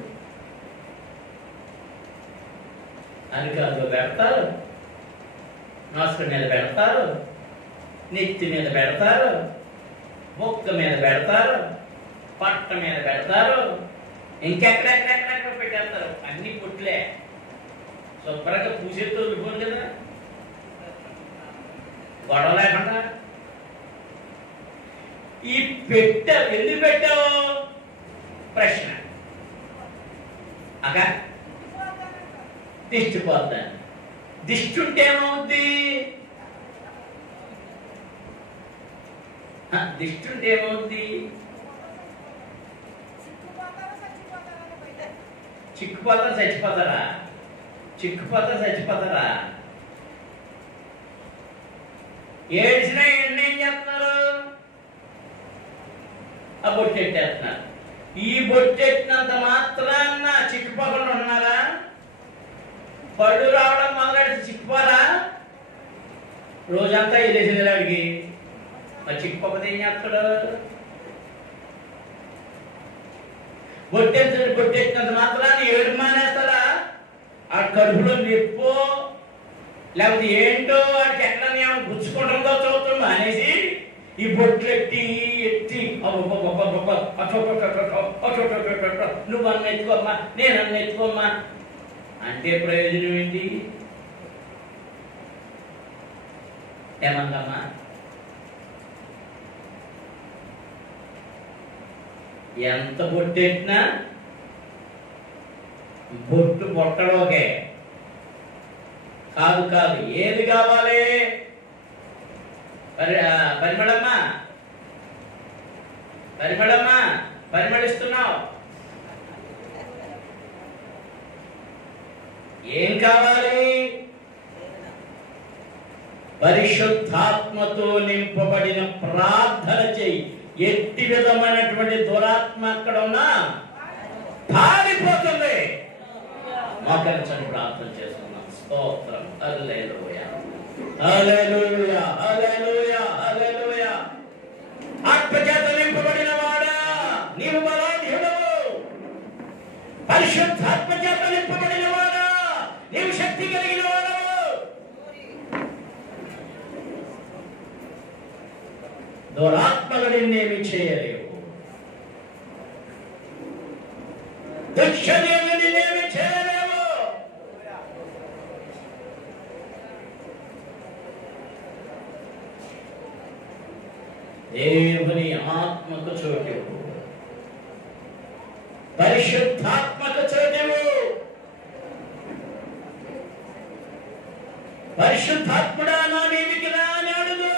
అరికాల్లో పెడతారు, నాసుక మీద పెడతారు, నెత్తి మీద పెడతారు, బొక్క మీద పెడతారు, పట్ట మీద పెడతారు, ఇంకెక్కడెక్కడెక్కడెక్కడ పెట్టేస్తారు. అన్ని పుట్లే శుభ్రంగా పూసేతో వెళ్ళిపోయింది కదా, గొడవ లేకుండా. ఈ పెట్టావు, ఎందుకు పెట్టావు ప్రశ్న. అక్క దిష్టి పోతాను, దిష్టి ఉంటే ఏమవుద్ది? దిష్టి ఉంటే ఏమవుద్ది? చిక్కుపోతారు చచ్చిపోతారా? ఏడ్చినా ఏం చేస్తున్నారు? ఆ బొట్టెట్టేస్తున్నారు. ఈ బొట్టెట్టినంత మాత్రాన్న చిక్కుపోకుండా ఉన్నారా? పళ్ళు రావడం మొదలెడితే చిక్కుపోరా? రోజంతా ఇదేసి నిలబడికి మరి చిక్కుపోతే ఏం చేస్తాడు? కొట్టేసినంత మాత్రాన్ని ఏడు మానేస్తాడా? ఆ కడుపులో నిప్పో లేకపోతే ఏంటో వాడికి ఎక్కడ గుచ్చుకుంటుందో చూస్తాం మానేసి ఈ బొట్లు ఎత్తి నువ్వు అన్న ఎత్తుకోమ్మా, నేను అన్న ఎత్తుకోమ్మా అంటే ప్రయోజనం ఏంటి? ఏమందమ్మా? ఎంత బొట్టెట్టినా బొట్టు పొట్టలోకే కాదు. ఏది కావాలి? పరిమళమ్మా, పరిమళిస్తున్నావు. ఏం కావాలి? పరిశుద్ధాత్మతో నింపబడిన ప్రార్థన చెయ్యి. ఎట్టి విధమైనటువంటి దురాత్మ అక్కడ ఉన్నా పారిపోతుంది. మోకరించండి, ప్రార్థన చేసుకున్నాం. స్తోత్రం. హల్లెలూయా, హల్లెలూయా, హల్లెలూయా, హల్లెలూయా. ఆత్మచేత నింపబడిన వాడా నీవు బలాఢ్యుడవు. పరిశుద్ధాత్మ చేత నింపబడిన వాడా నీవు శక్తి కలిగిన వాడవు. దురాత్మలు నిన్నేమి చేయలేవు. దుష్టులు నిన్నేమి చేయలేవు. దేవుని ఆత్మకు చోటు, పరిశుద్ధాత్మకు చోటు. పరిశుద్ధాత్ముడా నా మీదికి రా అని అడుగు.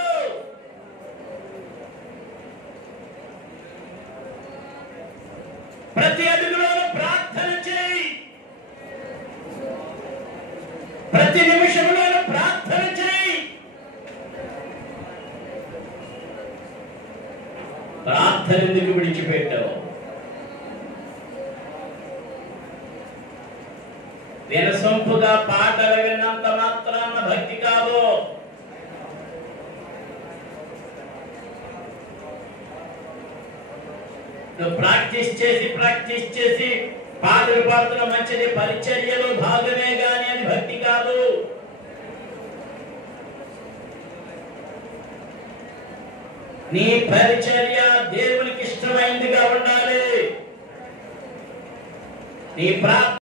ప్రతి అడుగులోనూ ప్రార్థన చేయి. ప్రతి నిమిషంలోనూ ప్రార్థన చేయి. ప్రార్థన ఎందుకు విడిచిపెట్టావు? వినసొంపుగా పాటలు విన్నంత మాత్రాన భక్తి కాదు. నువ్వు ప్రాక్టీస్ చేసి పాటలు పాడుతున్న మంచిది, పరిచర్యలో భాగమే గాని అది భక్తి కాదు. నీ పరిచర్య దేవునికి ఇష్టమైందిగా ఉండాలి. నీ